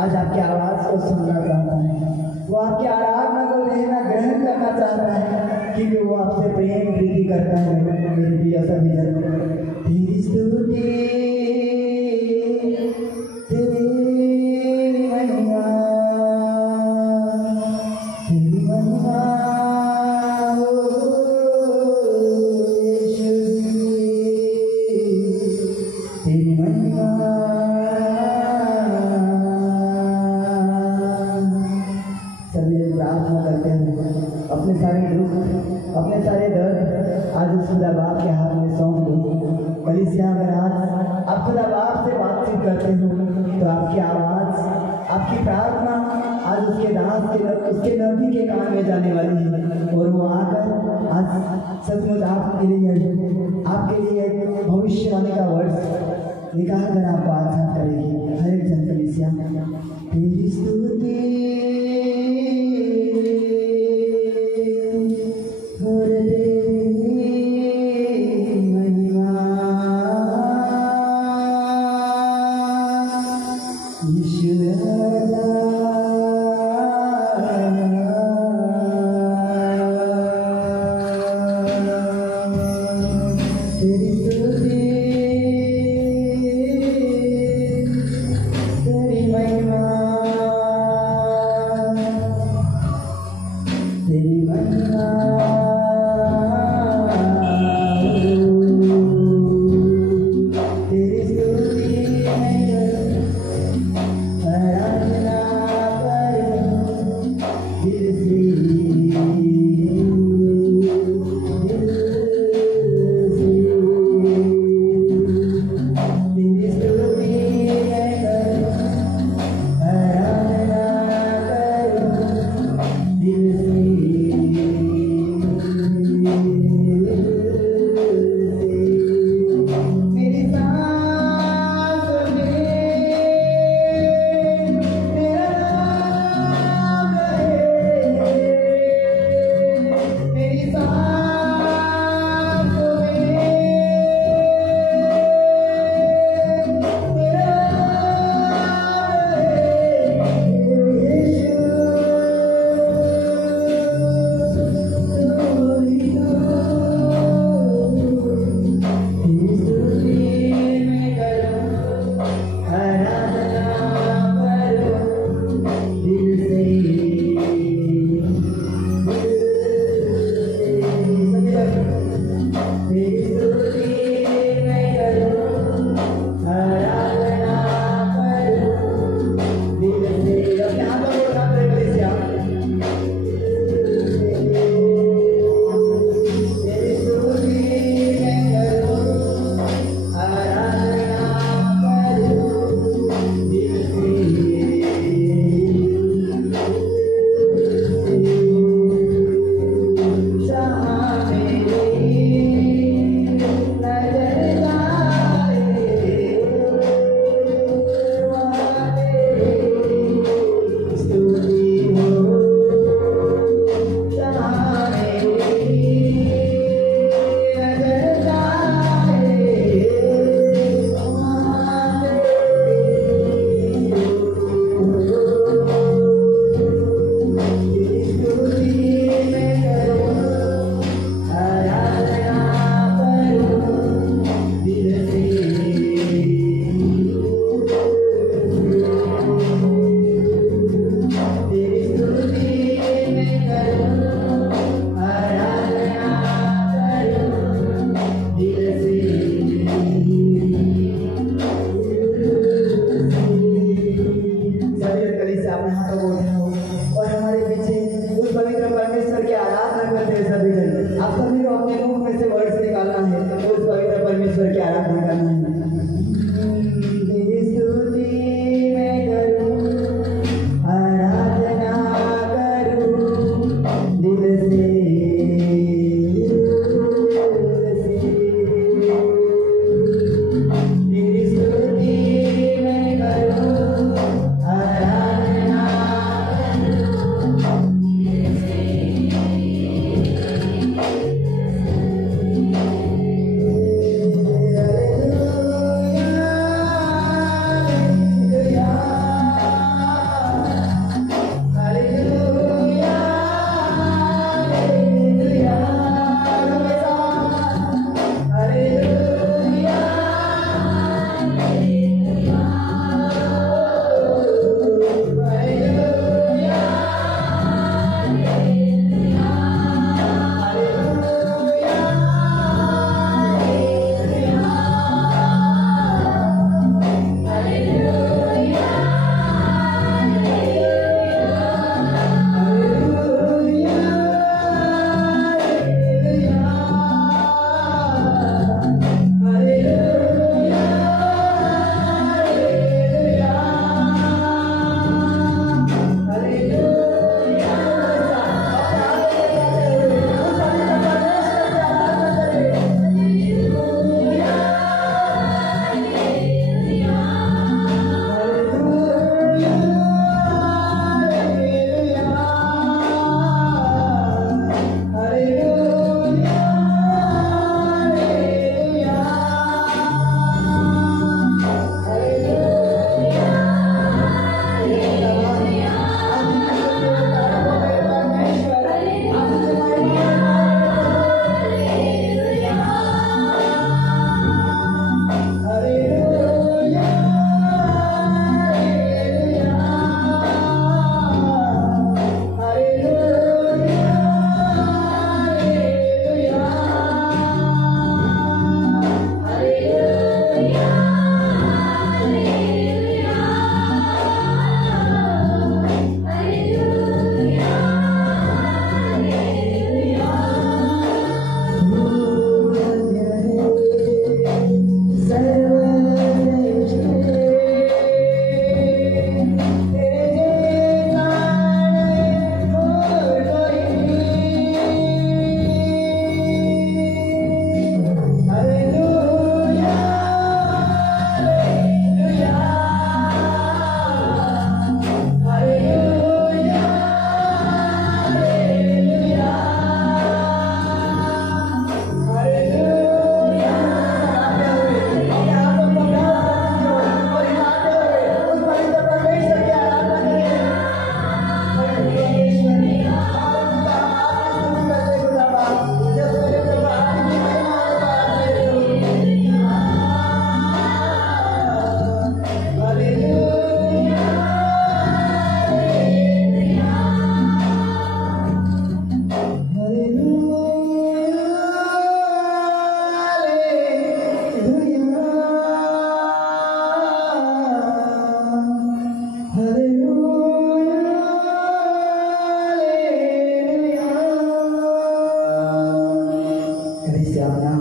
आज आपकी आवाज को सुनना चाहता है। वो आपकी आराधना को लेना क्योंकि वो आपसे प्रेम प्रीति करता है। मेरी प्रिय सभी जन, तेरी स्तुति तेरी महिमा तेरी महिमा तेरी महिमा। सभी प्रार्थना करते हैं अपने सारे दुख अपने सारे दर्द आज उस खुदा बाप के हाथ में सौंप दो। कलीसिया अगर आज आप खुदा बाप से बातचीत करते हो तो आपकी आवाज़ आपकी प्रार्थना आज उसके दास के उसके नबी के कान में जाने वाली है और वो आकर आज सचमुच आपके लिए भविष्यवाणी का वर्ष निकाल कर आपको आजाद करेगी। हर एक जन कलीसिया तेरी स्तुति और तेरी महिमा यीशु राजा तेरी स्तुति तेरी महिमा तेरी महिमा तेरी स्तुति आराधना करो दिल से तेरी स्तुति आराधना करो दिल से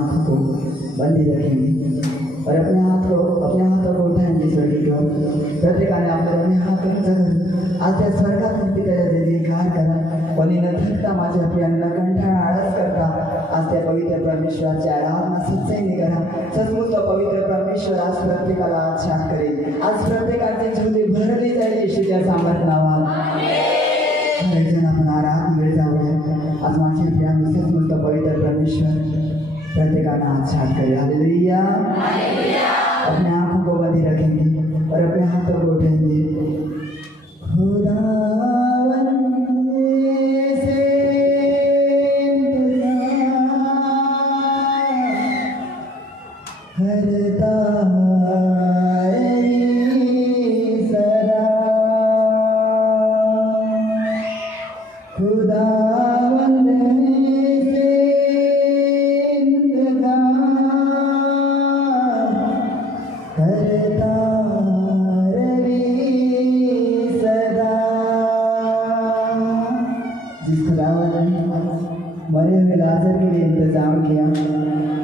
आँख को बंद ही रखेंगे और अपने हाथों को उठाएंगे स्वर्ग की ओर। प्रत्येकाने अपने हाथ उचलून आज त्या स्वर्गातून पित्याच्या जयकार करा। कोणी न थकता माझ्या प्रियांना कंठाळा आळस करता आज त्या पवित्र परमेश्वराची आराधना सच्चाईने करा। सचमुच तो पवित्र परमेश्वर आज प्रत्येकाला आच्छाद करेल। आज प्रत्येकाचे हृदय भरले जाईल येशूच्या सामर्थ्य नावात। हर एक जण आपण आराधना वेळ जाऊया। आज माझ्या प्रियांना सचमुच तो पवित्र परमेश्वर प्रत्येकाला आच्छाद करेल। हालेलुया। अपने आंखों को बंद रखेंगे और अपने हाथों को उठाएंगे। खुदावन से करता सदा खुदावन से करता सदा। जिस खुदावन ने मरे हुए लाजर के लिए इंतजाम किया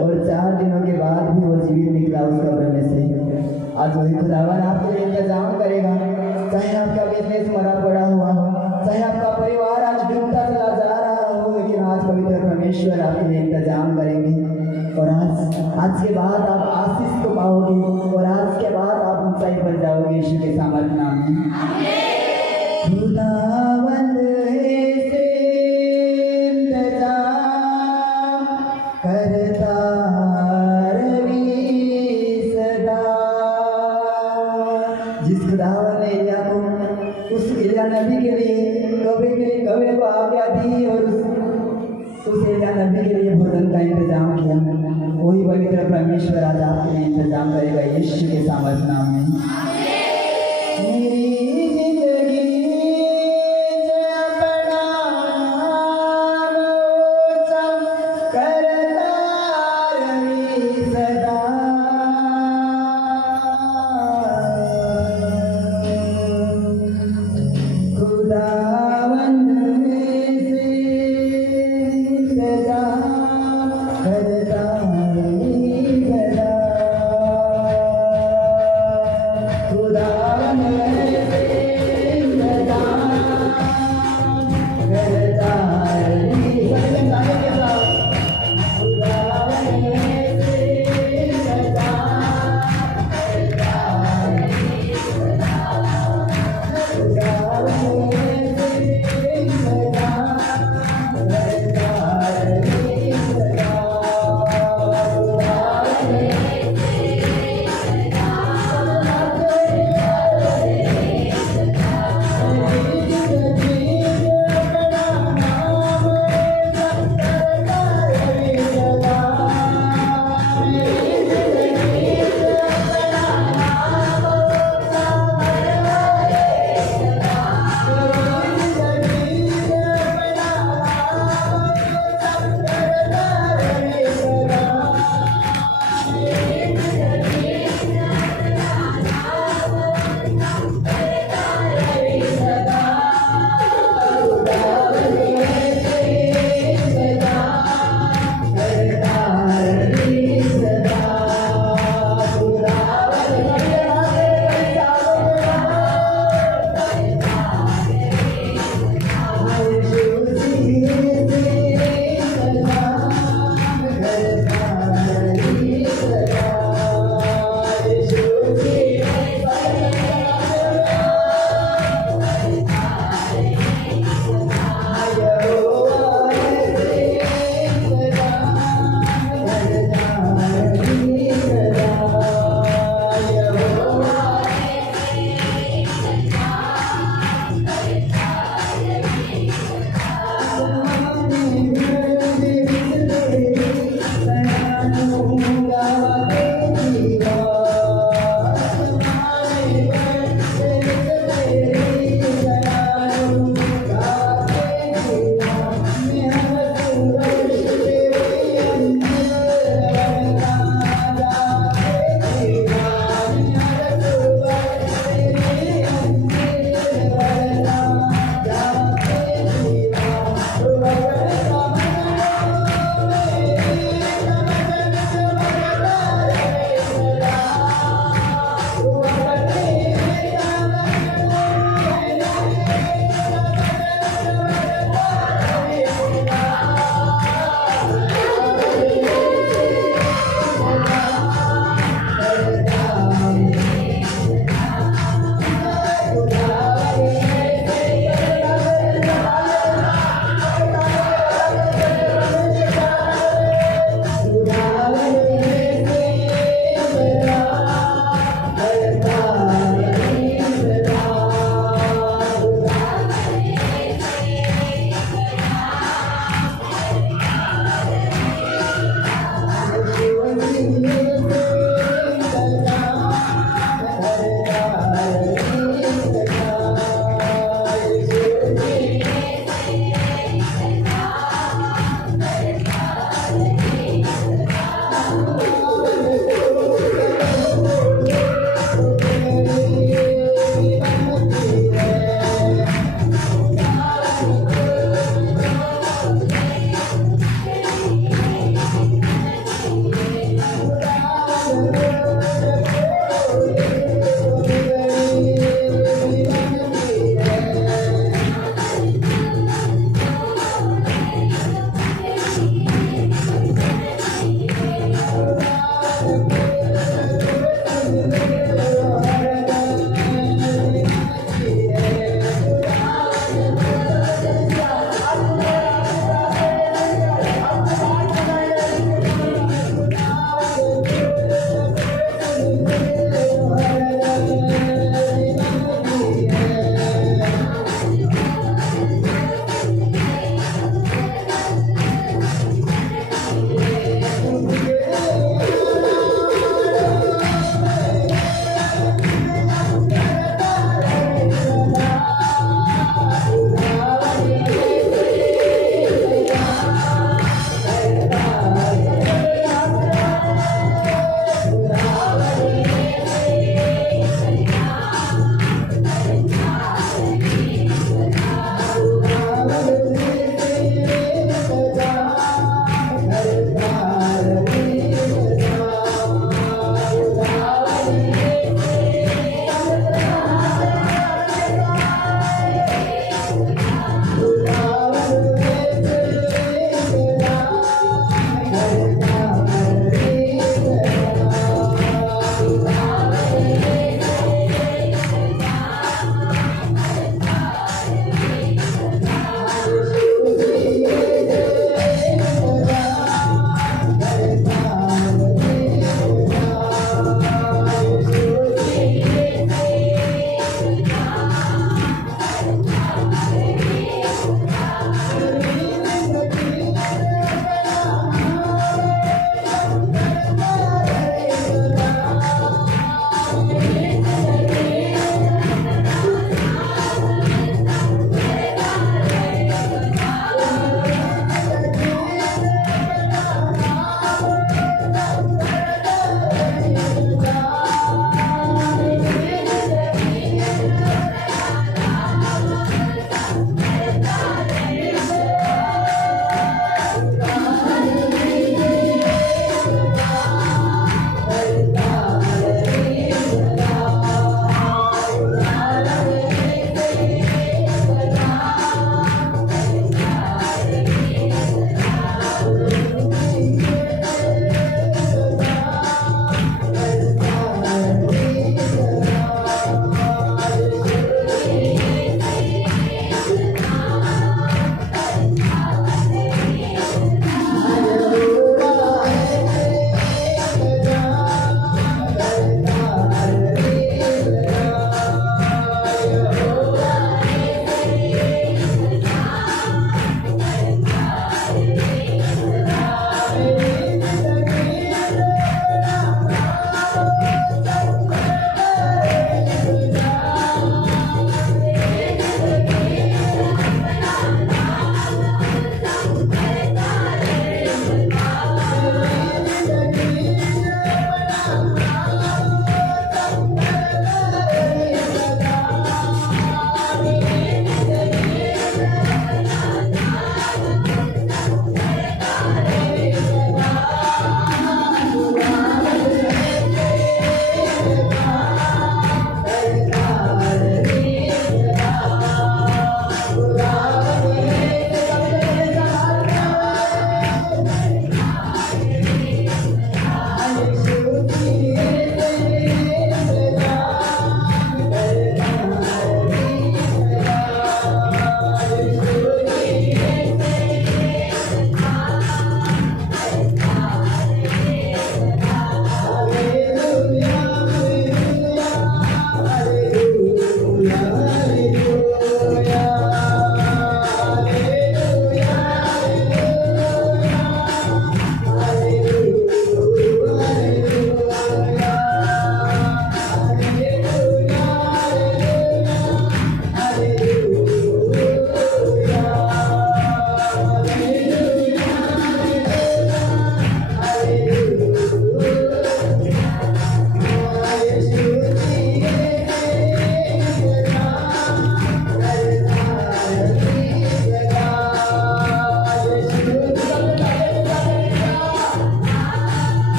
और 4 दिनों के बाद भी वो जीवित निकला उस कब्र में से, आज वही खुदावन आपके लिए इंतजाम करेगा। चाहे आपका बिजनेस मरा पड़ा हुआ हो, चाहे आपका परिवार आज डूबता चला जा रहा हो, लेकिन आज पवित्र परमेश्वर आपके लिए इंतजाम करेंगे और आज के बाद आप आशीष को पाओगे और आज के बाद आप ऊंचाई पर जाओगे यीशु के सामर्थ्य नाम में। खुदावंद से इंतजाम करता रही सदा। जिस खुदावन ने एलिया को उस एलिया नबी के लिए कौवे को आज्ञा दी और उस एलिया नबी के लिए भोजन का इंतजाम किया, वही पवित्र परमेश्वर आज आपके लिए इंतजाम करेगा यीशु के सामर्थ्य नाम में। मेरी जिंदगी जय प्रणाम ऊंचा करता रही सदा। खुदावंद से सदा करता रही सदा।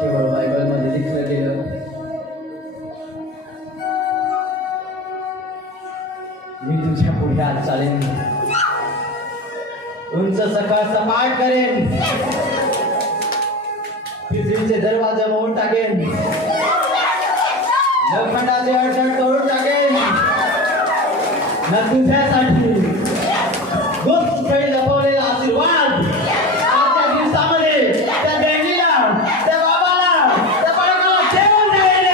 केवळ बायबलमध्ये लिखलं गेलं, मी तुझ्या पुढे आज चालेन, उंच सकाळ सपाट करेन, पृथ्वीचे दरवाजे मोडून टाकेन, लोखंडाचे अडचण तोडून टाकेन, न तुझ्यासाठी गुप्तस्थळी लपवलेला आशीर्वाद आजच्या दिवसामध्ये त्या देवीला, त्या बाबाला, त्या बाळकाला ठेवून जाईल.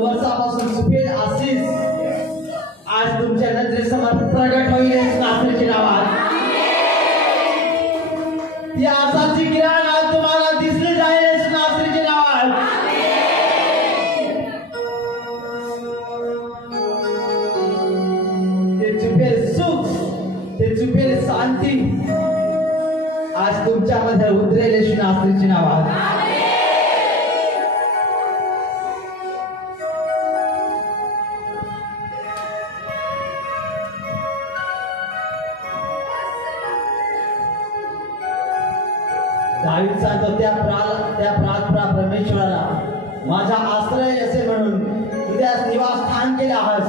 वर्षापासून सुफेद आशीष आज तुमच्या नजरेसमोर प्रगट होईल नाथाच्या नावात. ती आशाची किरण आज तुम्हाला दिसली जाईल नाथाच्या नावात. ते छुपेल सुख, ते छुपेल शांती आज तुमच्यामध्ये उतरेल नाथाच्या नावात. दावीद सांगतो त्या परमेश्वराला माझा आश्रय असे म्हणून तुझ्या निवासस्थान केले आहास.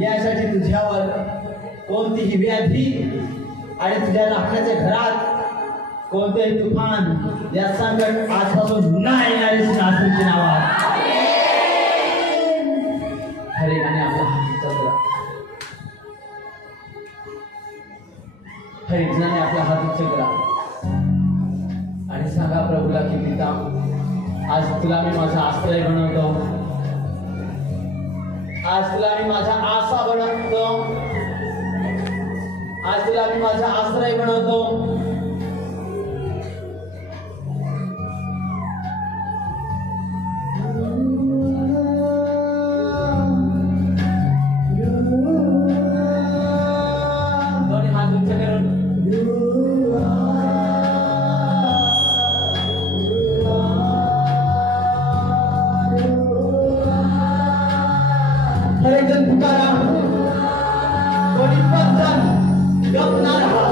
यासाठी तुझ्यावर कोणतीही व्याधी आणि तुझ्या राखण्याच्या घरात कोणतेही तुफान या संकट आजपासून नाही येणारे नाथाच्या नावात. खरे गाणे आपला हात उचलला, खरे जणाने आपला हात उचलला आणि सांगा प्रभूला की पिता, आज तुला मी माझा आश्रय बनवतो, आज तुला मी माझा आशा बनवतो, आज तुला मी माझा आश्रय बनवतो. दोन्ही हात उंच करून पुकारा, कोणी पण गप ना राहा,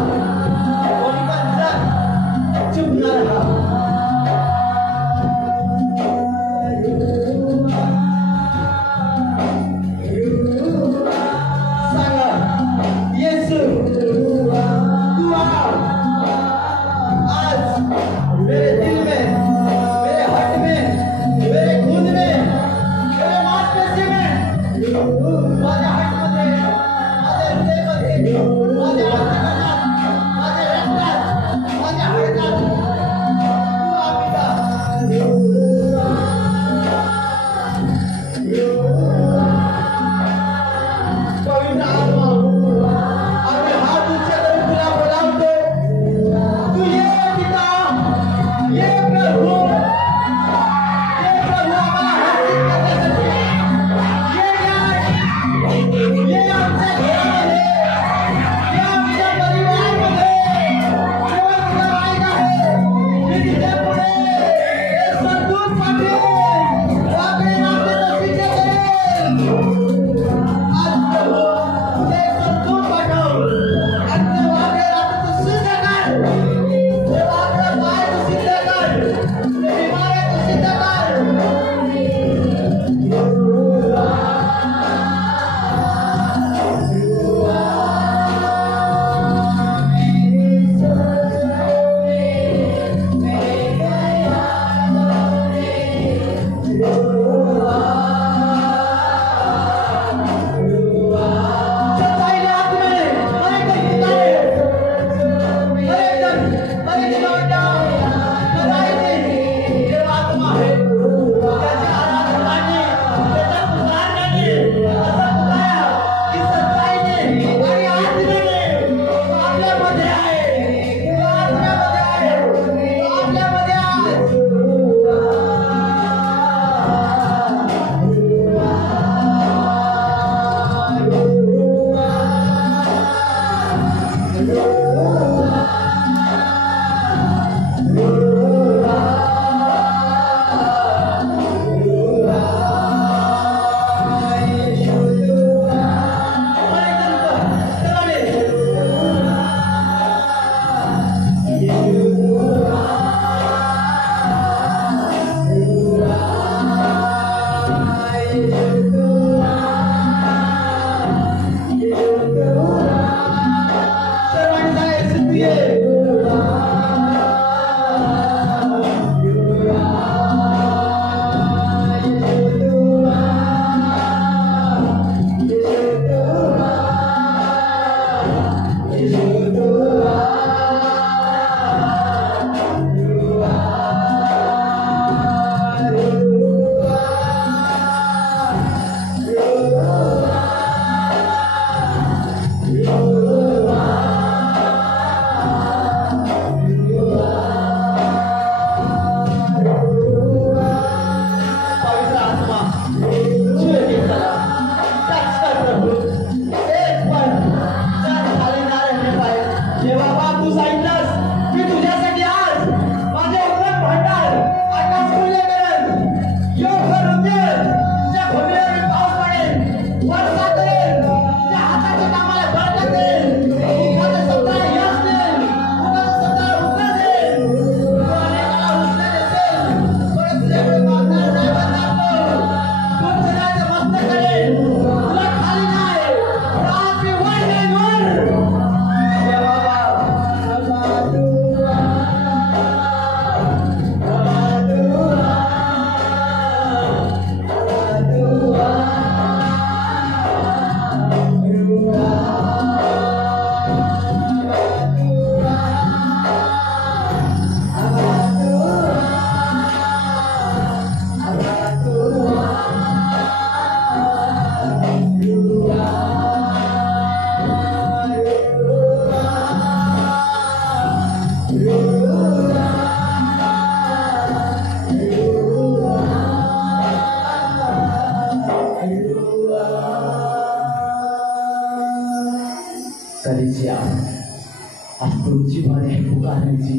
उभारणीची.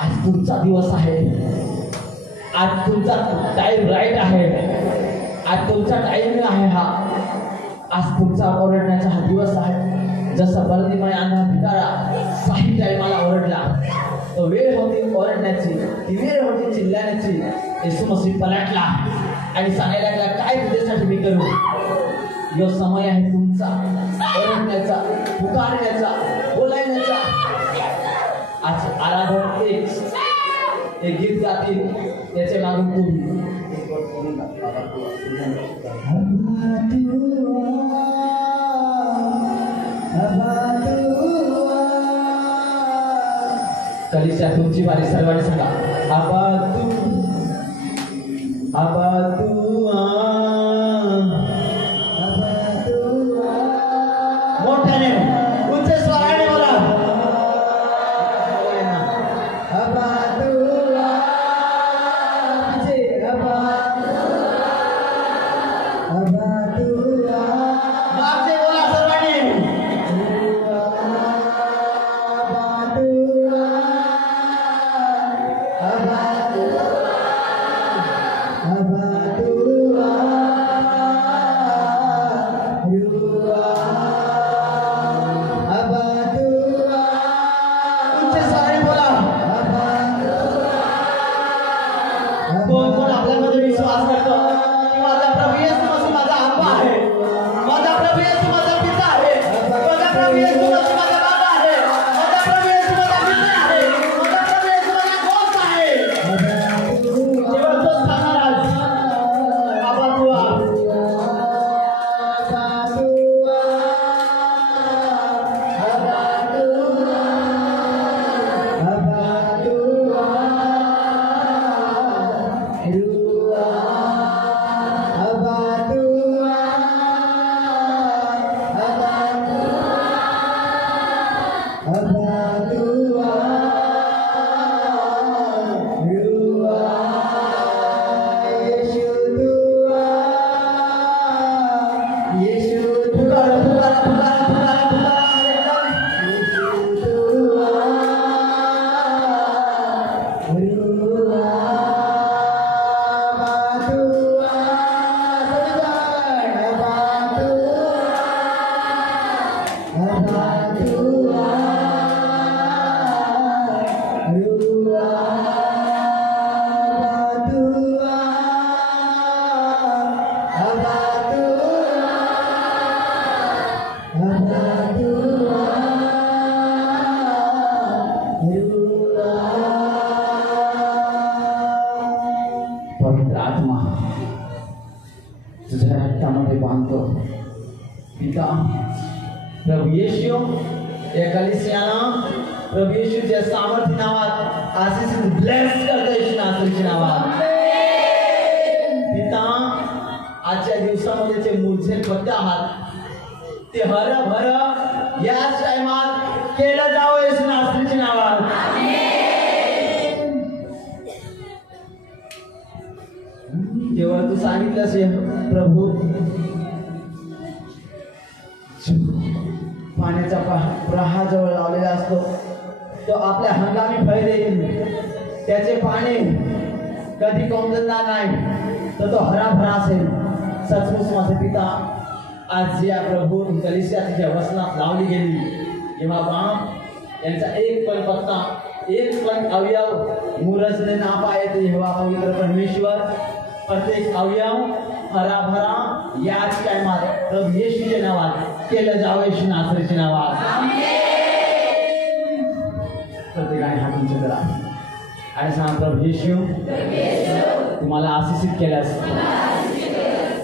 आज तुमचा दिवस आहे, आज तुमचा टाइम राईट आहे, आज तुमचा टाइम आहे. आज तुमचा ओरडण्याचा हा दिवस आहे. जसं बर्दिमाय अंधा भिकारा साही टायमाला ओरडला, तो वेळ होती ओरडण्याची, ती वेळ होती चिल्लाण्याची. येशू मसीह पलटला आणि सांगायला लागला, काय तुझ्यासाठी मी करू. यो समय आहे तुमचा ओरडण्याचा, पुकारण्याचा, बोलायण्याचा. आज आराधन एक गीत गातील, त्याच्या मागून तुम्ही कलिशा तुमची बारी. सर्वांनी सांगा, आबा तू, आबा तू, मोठ्याने उच्च स्वराने बोला. पवित्र आत्मा तुझ्या रक्तामध्ये बांधतो. पिता प्रभू येशू, या कलिसियाला प्रभू येशूच्या सामर्थ्य नावात आशीष ब्लेस करतो येशू नासरीच्या नावात. पिता आजच्या दिवसामध्ये जे मुरझे पत्ते आहात ते हरभर याच टायमात केलं जावं येशू नासरीच्या नावात. जेव्हा तू सांगितलंस प्रभू पाण्याचा प्रवाह जवळ लावलेला असतो, तो आपल्या हंगामी फळ देईल. त्याचे पाणी कधी कोंदणार नाही, तर तो हराभरा असेल. सचमुच माझे पिता, आज या प्रभू कलिसिया तिच्या वसनात लावली गेली, जेव्हा बाप यांचा एक पण पत्ता, एक पण अवयव मुरजने ना पाहत, जेव्हा पवित्र परमेश्वर प्रत्येक अवयव हराभरा याच टायमात प्रभू येशूच्या नावात केलं जावं, येशू नासरीच्या नावात. प्रत्येकाने हात उंच करा आणि सांगा, प्रभू येशू तुम्हाला आशीषित केल्यास.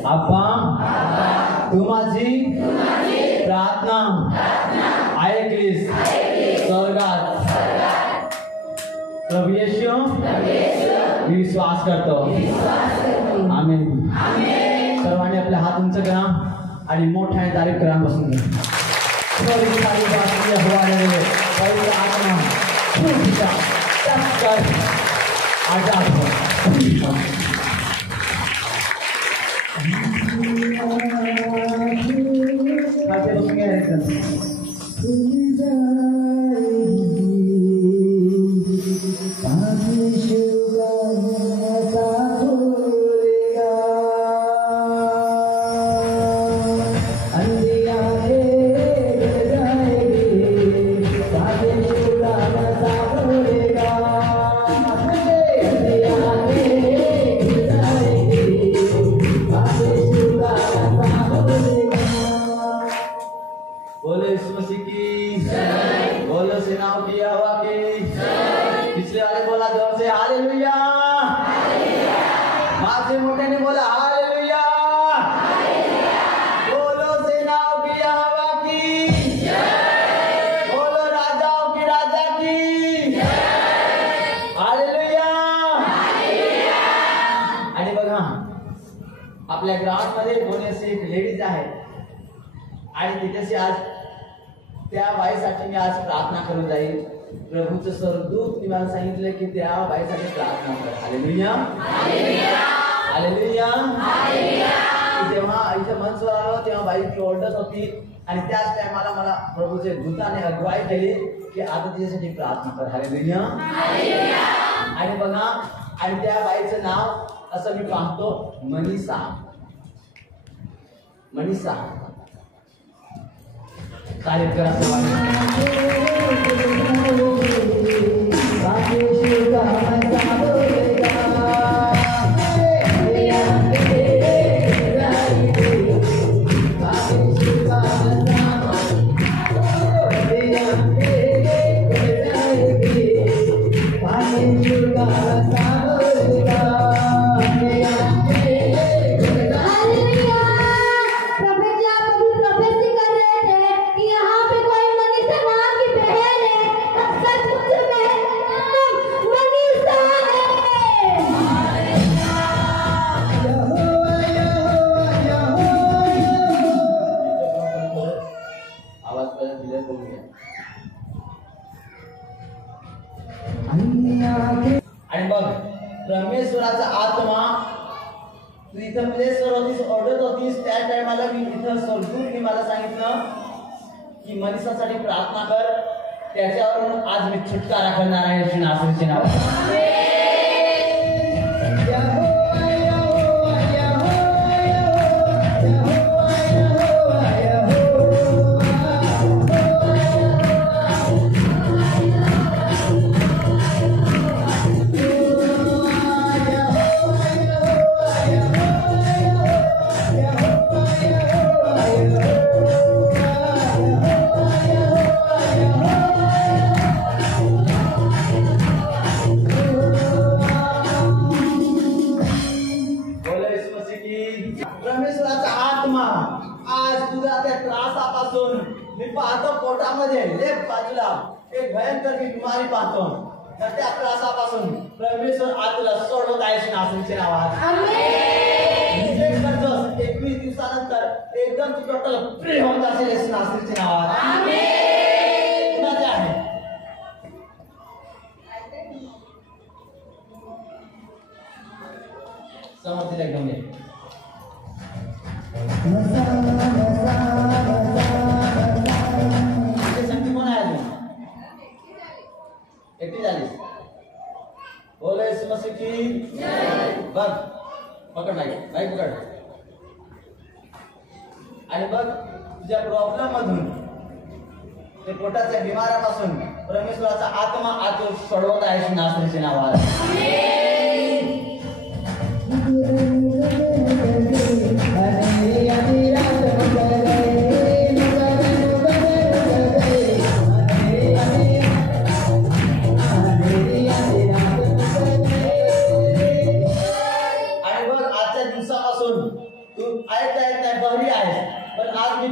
आप्पा तू माझी प्रार्थना ऐकलीस स्वर्गात. प्रभू येशू मी विश्वास करतो. आमेन. सर्वांनी आपले हात उंच करा आणि मोठ्याने तारीफ करा. बसून घ्या. पवित्र आत्मा आजाद हो. बसून घ्या. आपल्या ग्राउंडमध्ये कोणी अशी एक लेडीज आहे आणि तिच्याशी आज त्या बाईसाठी मी आज प्रार्थना करून जाईल. प्रभूचं स्वर्गदूत तुम्हाला सांगितलं की त्या बाईसाठी प्रार्थना करा. Hallelujah hallelujah hallelujah. जेव्हा इथे मंच आलो तेव्हा बाई ती ओरडत होती आणि त्याच टायमाला मला प्रभूचे दूताने अगुवाई केली की आता तिच्यासाठी प्रार्थना कर. Hallelujah hallelujah. आणि बघा आणि त्या बाईचं नाव असं मी पाहतो मनीषा. मनीषा तारीफ करा. आणि बघ परमेश्वराचा आत्मा तू इथं प्लेसवर होतीस ओरडत होतीस त्या टायमाला मी इथं स्वर्गदूतने मला सांगितलं की मनीषासाठी प्रार्थना कर. त्याच्यावरून आज मी छुटकारा करणार आहे श्री नासरीचे नाव. परमेश्वराचा आत्मा आज तुझ्या त्या त्रासापासून मी पाहतो पोटामध्ये लेफ्ट बाजूला एक भयंकर मी बिमारी पाहतो. तर त्या त्रासापासून परमेश्वर आज तुला सोडवत आहे नासरीच्या नावात. आमेन. 21 दिवसानंतर एकदम तू टोटल फ्री होऊन जाशील नासरीच्या नावात. आमेन. कुणाचे आहे समोर एकदम घे. कोण आहे एकटी झालीस. बोलो येशू मसीह की बघ पकड माईक पकड आणि बघ तुझ्या प्रॉब्लेम मधून ते पोटाच्या बिमारापासून परमेश्वराचा आत्मा आज सोडवत आहे नासरीच्या नावात.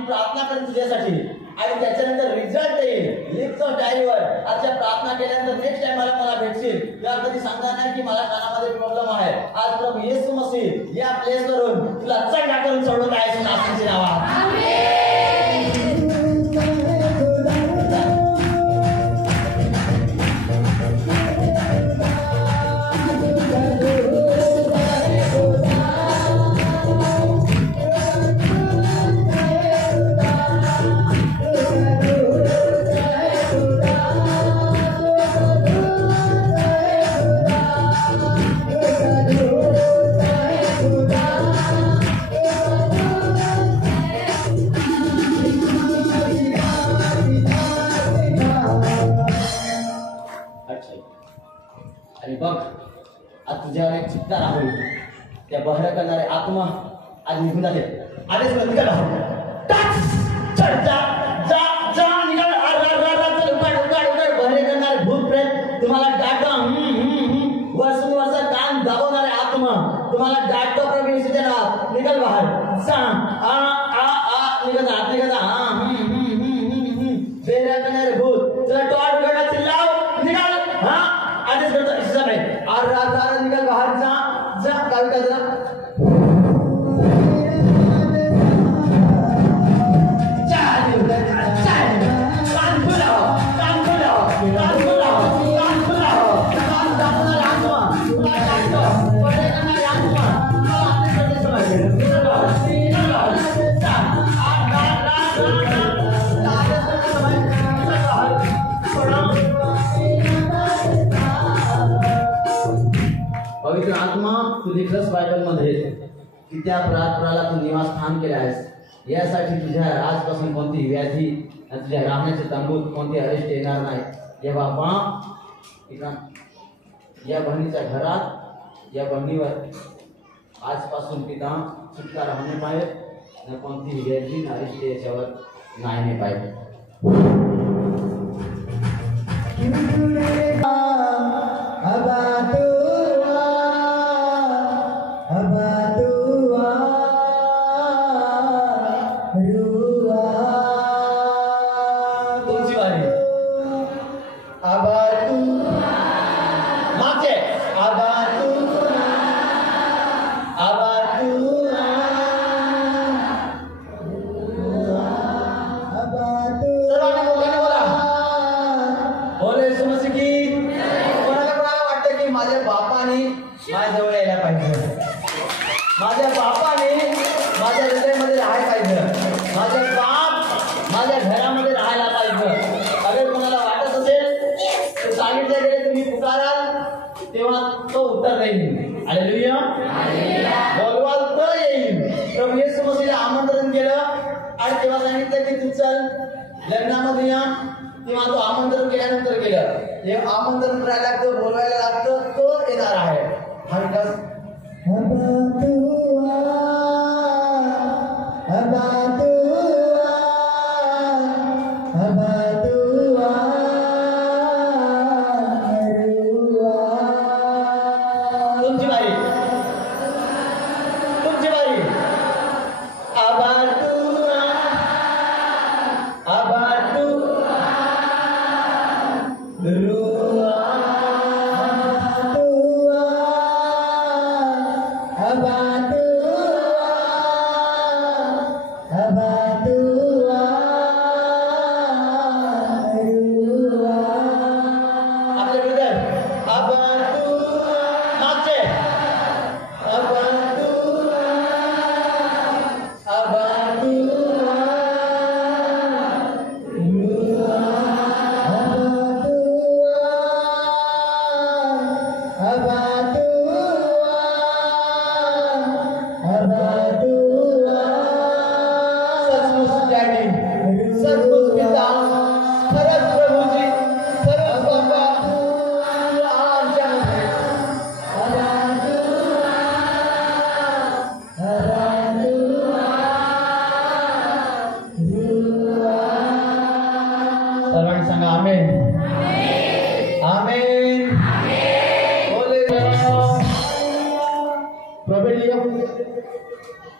प्रार्थना करेन तुझ्यासाठी आणि त्याच्यानंतर रिझल्ट येईल. लिखतो डायरीवर आजच्या प्रार्थना केल्यानंतर नेक्स्ट टाइम मला भेटशील या कधी सांगणार नाही की मला कानामध्ये प्रॉब्लेम आहे. आज प्रभू येशू मसीह या प्लेस वरून तुला चढा करून सोडवत आहे नासरीच्या नावात. आमेन. आणि बघ आज तुझ्यावर एक चित्कार होईल. त्या बहरा करणारे आत्मा आज निघून जाते. आधीच निघाल बहरे करणारे भूत प्रेत तुम्हाला डाटा वर्ष कान दाबवणारे आत्मा तुम्हाला डाटतो. प्रभू येशूच्या नावात निघाल बाहेर. सांग निघत आत निघत बहरा करणारे भूत तुला टॉर्च उघडा चिल्लाव निघाल. आधीच करतो निघाल बाहेर. जा काढू का जरा पवित्र आत्मा तू लिखलंस बायबल मध्ये की त्या प्रार्थनाला तू निवासस्थान केले आहेस. यासाठी तुझ्या आजपासून कोणती व्याधी आणि तुझ्या राहण्याच्या तंबूत कोणती अरेस्ट येणार नाही. हे बाबा या बहिणीच्या घरात या बहिणीवर आजपासून पिता सुटका होणे पाहिजे. कोणती व्याधी अरेस्ट याच्यावर नाही पाहिजे. माझ्या बापाने माझ्या हृदयामध्ये राहायला पाहिजे. माझे बाप माझ्या घरामध्ये राहायला पाहिजे. अगर कोणाला वाटत असेल तर सांगितले गेले तुम्ही पुकाराल तेव्हा तो उत्तर देईल. हालेलुया. बोलवाल तर येईल. प्रभू येशू मसीहला आमंत्रण केलं आणि तेव्हा सांगितलं की तू चल लग्नामध्ये या. तेव्हा तो आमंत्रण केल्यानंतर गेलं. हे आमंत्रण करायला लागतं, बोलवायला लागतं, तो येणार आहे.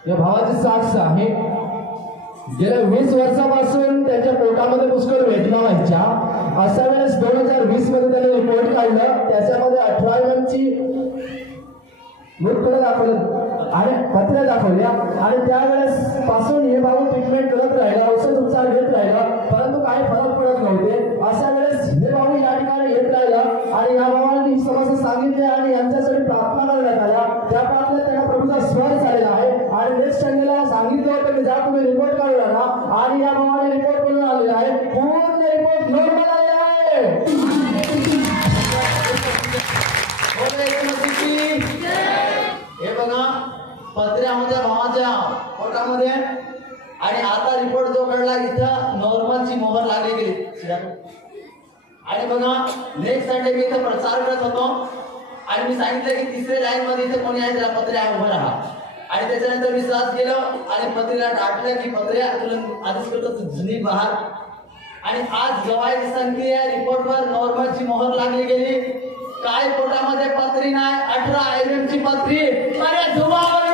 या भावाची साक्ष आहे. गेल्या 20 वर्षापासून त्याच्या पोटामध्ये पुष्कळ वेदना व्हायच्या. अशा वेळेस 2020 मध्ये त्याने रिपोर्ट काढलं. त्याच्यामध्ये 18 MM मूर्खपणे दाखवलं आणि पत्र्या दाखवल्या. आणि त्यावेळेस पासून हे भाऊ ट्रीटमेंट करत राहिला, औषध उपचार घेत राहिला, परंतु काही फरक पडत नव्हते. अशा वेळेस हे भाऊ या ठिकाणी येत राहिला आणि या भावांनी समस्या सांगितले आणि यांच्यासाठी प्रार्थना करण्यात आल्या. त्या प्रार्थनेत त्यांना प्रभूचा स्वर झालेला आहे. आणि नेक्स्ट संडेला सांगितलं होतं की जा तुम्ही रिपोर्ट काढूया ना. आणि या भावाने रिपोर्ट करून आलेला आहे. पूर्ण रिपोर्ट नॉर्मल आलेला आहे. हे बघा पत्र्यामध्ये भावाच्या पोटामध्ये आणि आता रिपोर्ट जो कळला इथं नॉर्मलची मोहर लागली गेली. आणि बघा नेक्स्ट संडे मी इथं प्रचार करत होतो आणि मी सांगितलं की तिसऱ्या लाईन मध्ये इथं कोणी आहे त्याला पत्र्या उभं राहा. आणि त्याच्यानंतर मी साथ गेलो आणि पत्रीला टाकलं की पत्र्या तुला आधीच करतो जुनी बहार. आणि आज गवाही संख्ये रिपोर्टवर नॉर्मलची मोहर लागली गेली. काय पोटामध्ये पत्री नाही, 18 MM ची पत्री. अरे धुवावर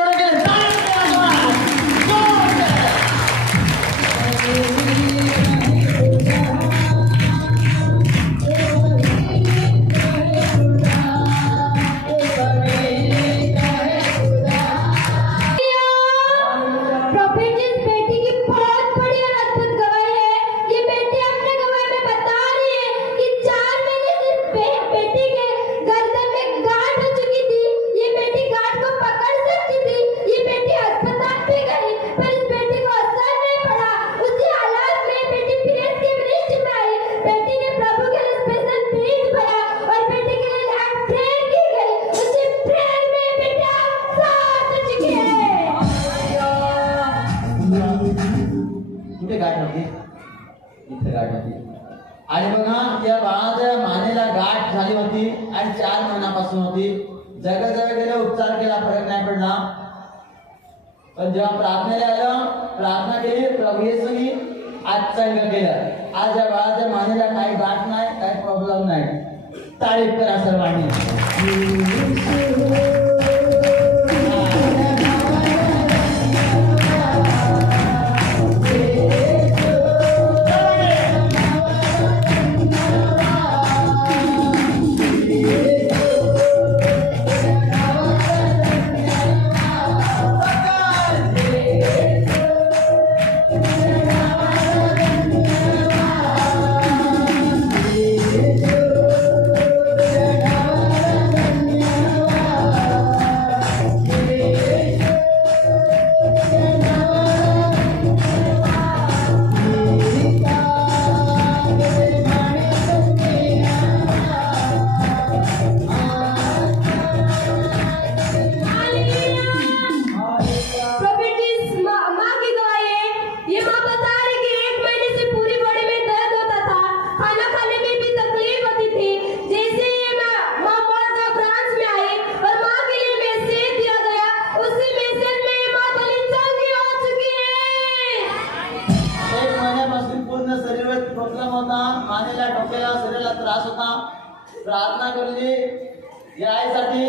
बेटी के गर्दन में गांठ हो चुकी थी. उपचार केला फरक नाही पडला, पण जेव्हा प्रार्थनेला आलं, प्रार्थना केली, प्रभू येशूनी आज चांगलं केलं. आज या बाळाच्या मानेला काही गाठ नाही, काही प्रॉब्लेम नाही. तारीफ करा सर्वांनी. प्रार्थना करली या आईसाठी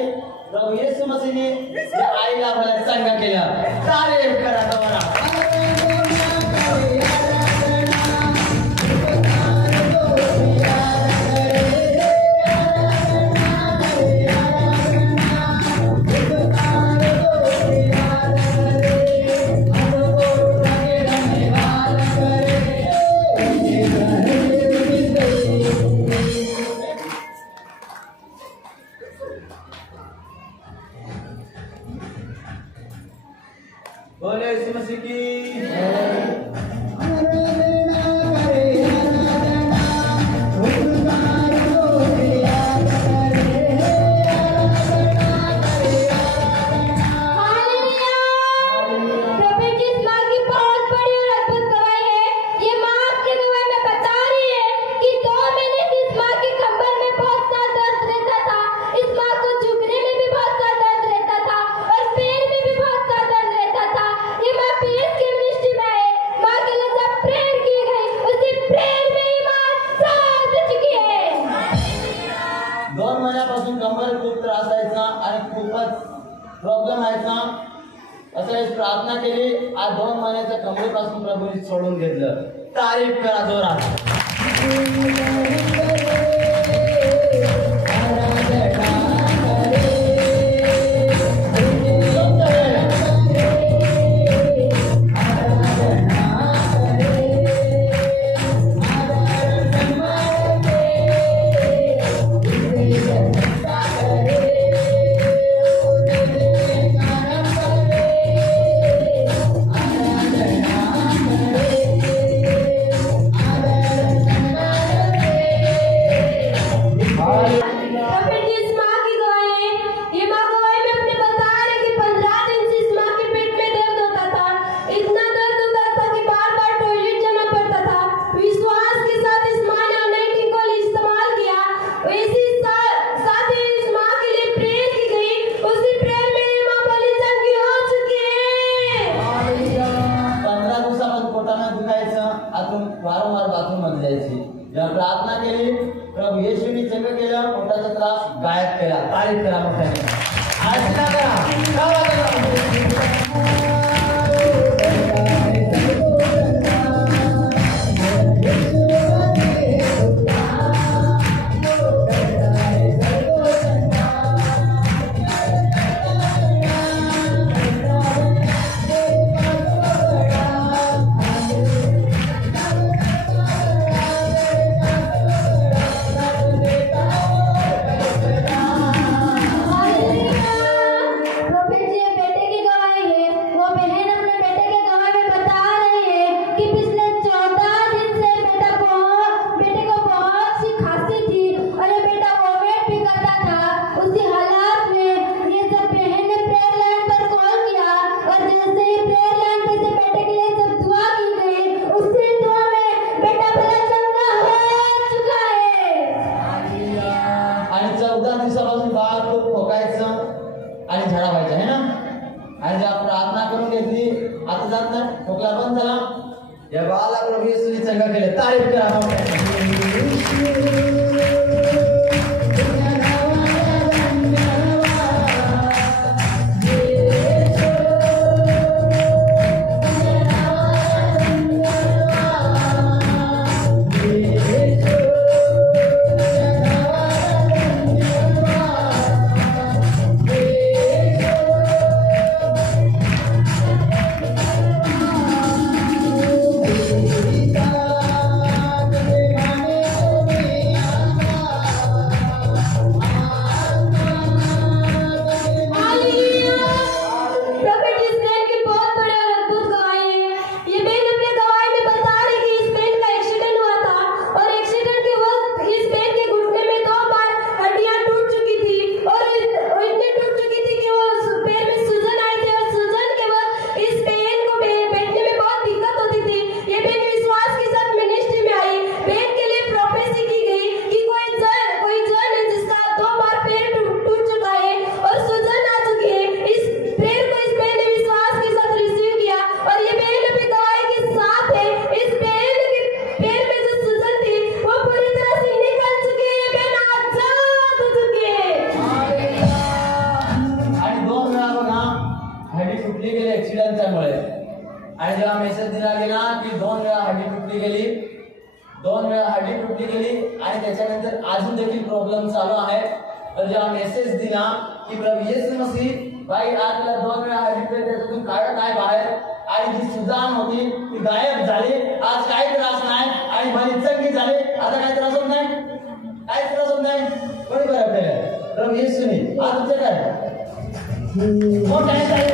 प्रभू येशू मसीहने या आईला मला चांगला केला. तारीफ करा तुम्हाला. बोले यीशु मसीह की प्रॉब्लेम व्हायचा. असं प्रार्थना केली, आज 2 महिन्याच्या कमरेपासून प्रभूने सोडून घेतलं. तारीफ करा जोरात. वारंवार बाथरूम मध्ये जायची. जेव्हा प्रार्थना केली, प्रभू येशूने चंग केलं, पोटाचा त्रास गायब केला. तारीफ करा मोठ्याने. आज Hallelujah. झाडा व्हायचा आहे ना. आणि जेव्हा प्रार्थना करून घेतली आता जात ना खोकला बंद झाला. या बाळाला प्रभू येशूने चंगा केले. तारीफ करा. आणि जेव्हा मेसेज दिला गेला की 2 वेळा हड्डी तुटली गेली, 2 वेळा हड्डी तुटली गेली आणि त्याच्यानंतर अजून देखील प्रॉब्लेम चालू आहे. तर जेव्हा मेसेज दिला की प्रभू येशू मसीह बाई आजला 2 वेळा हड्डी तुटली त्याच्यातून काढत आहे बाहेर आणि जी सुजान होती ती गायब झाली. आज काही त्रास नाही आणि बरी चंगी झाली. आता काही त्रास होत नाही, काही त्रास होत नाही. बरोबर आहे प्रभू येशूने आज तुमचं काय मोठं आहे.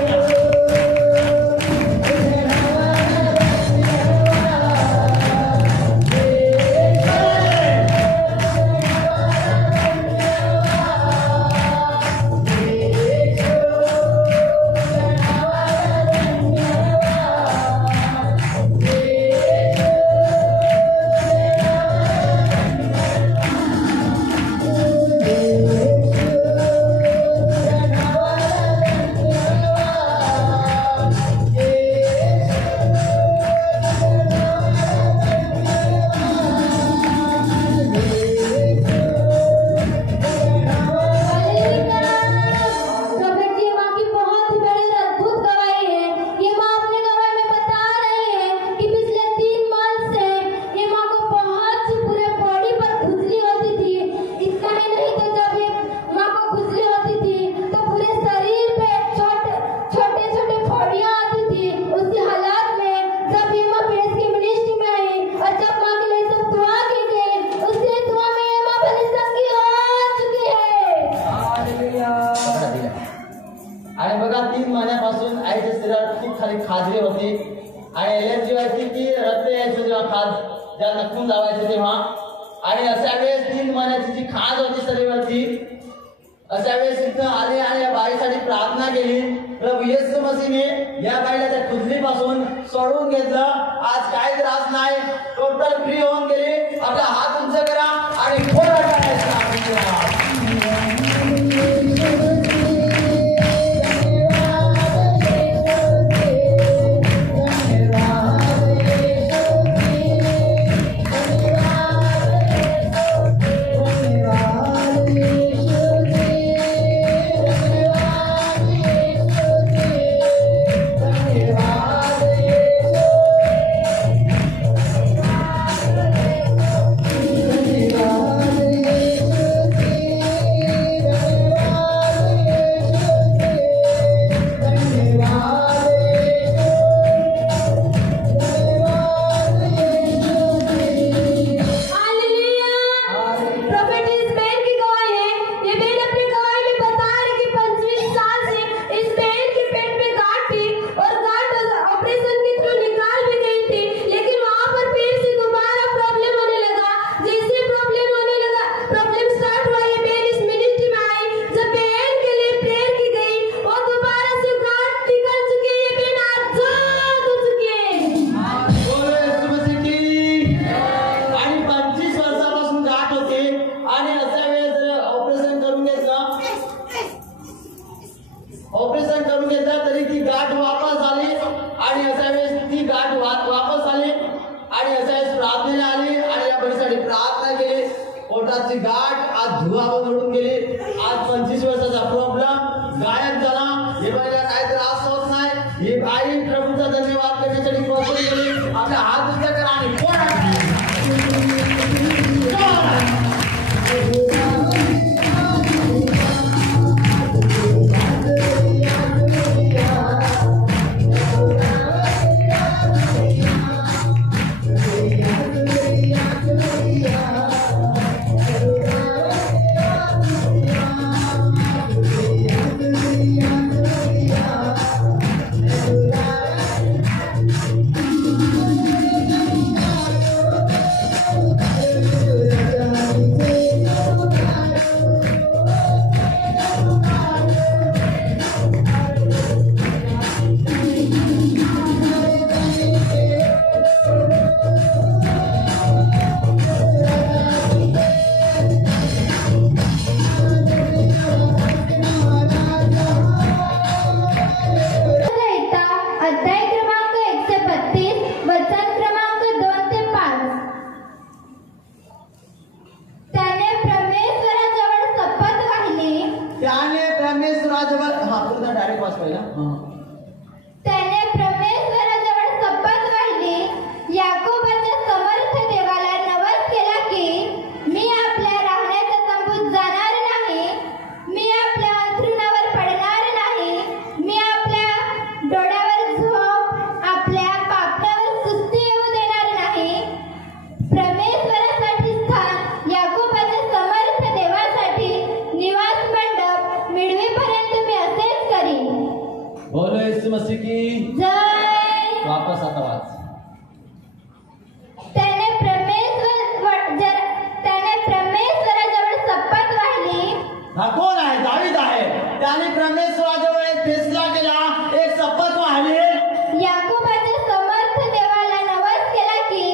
आणि बघा 3 महिन्यापासून आईच्या शरीरात खूप सारी खाजरी होती आणि एलर्जी व्हायची की रक्त यायचं जेव्हा जेव्हा नखून लावायचं तेव्हा. आणि अशा वेळेस 3 महिन्याची जी खाज होती शरीरावरती अशा वेळेस इथं आले आणि या बाईसाठी प्रार्थना केली. प्रभू येशू मसीहने या बाईला त्या खुजलीपासून सोडून घेतलं. आज काही त्रास नाही, टोटल फ्री होऊन गेली. आता हात उंच करा आणि खोल ऑपरेशन करून घेतलं तरी ती गाठ वापस आली आणि अशा वेळेस ती गाठ वापस आली आणि अशा वेळेस प्रार्थनेला आली आणि या बळीसाठी प्रार्थना केली. पोटाची गाठ आज धुवावर उडून गेली. आज 25 वर्षाचा प्रॉब्लेम गायब झाला. हे बाईला काय त्रास होत नाही. ही बाई प्रभूचा धन्यवाद करण्यासाठी पोहोचली गेली. आपल्या हात उंच करा आणि कोण वापस आता वाच. त्याने परमेश्वराजवळ शपथ वाहिली. हा कोण आहे? दावीद आहे. त्याने परमेश्वराजवळ एक फैसला केला, एक शपथ वाहिली. याकोबाच्या समर्थ देवाला नवस केला की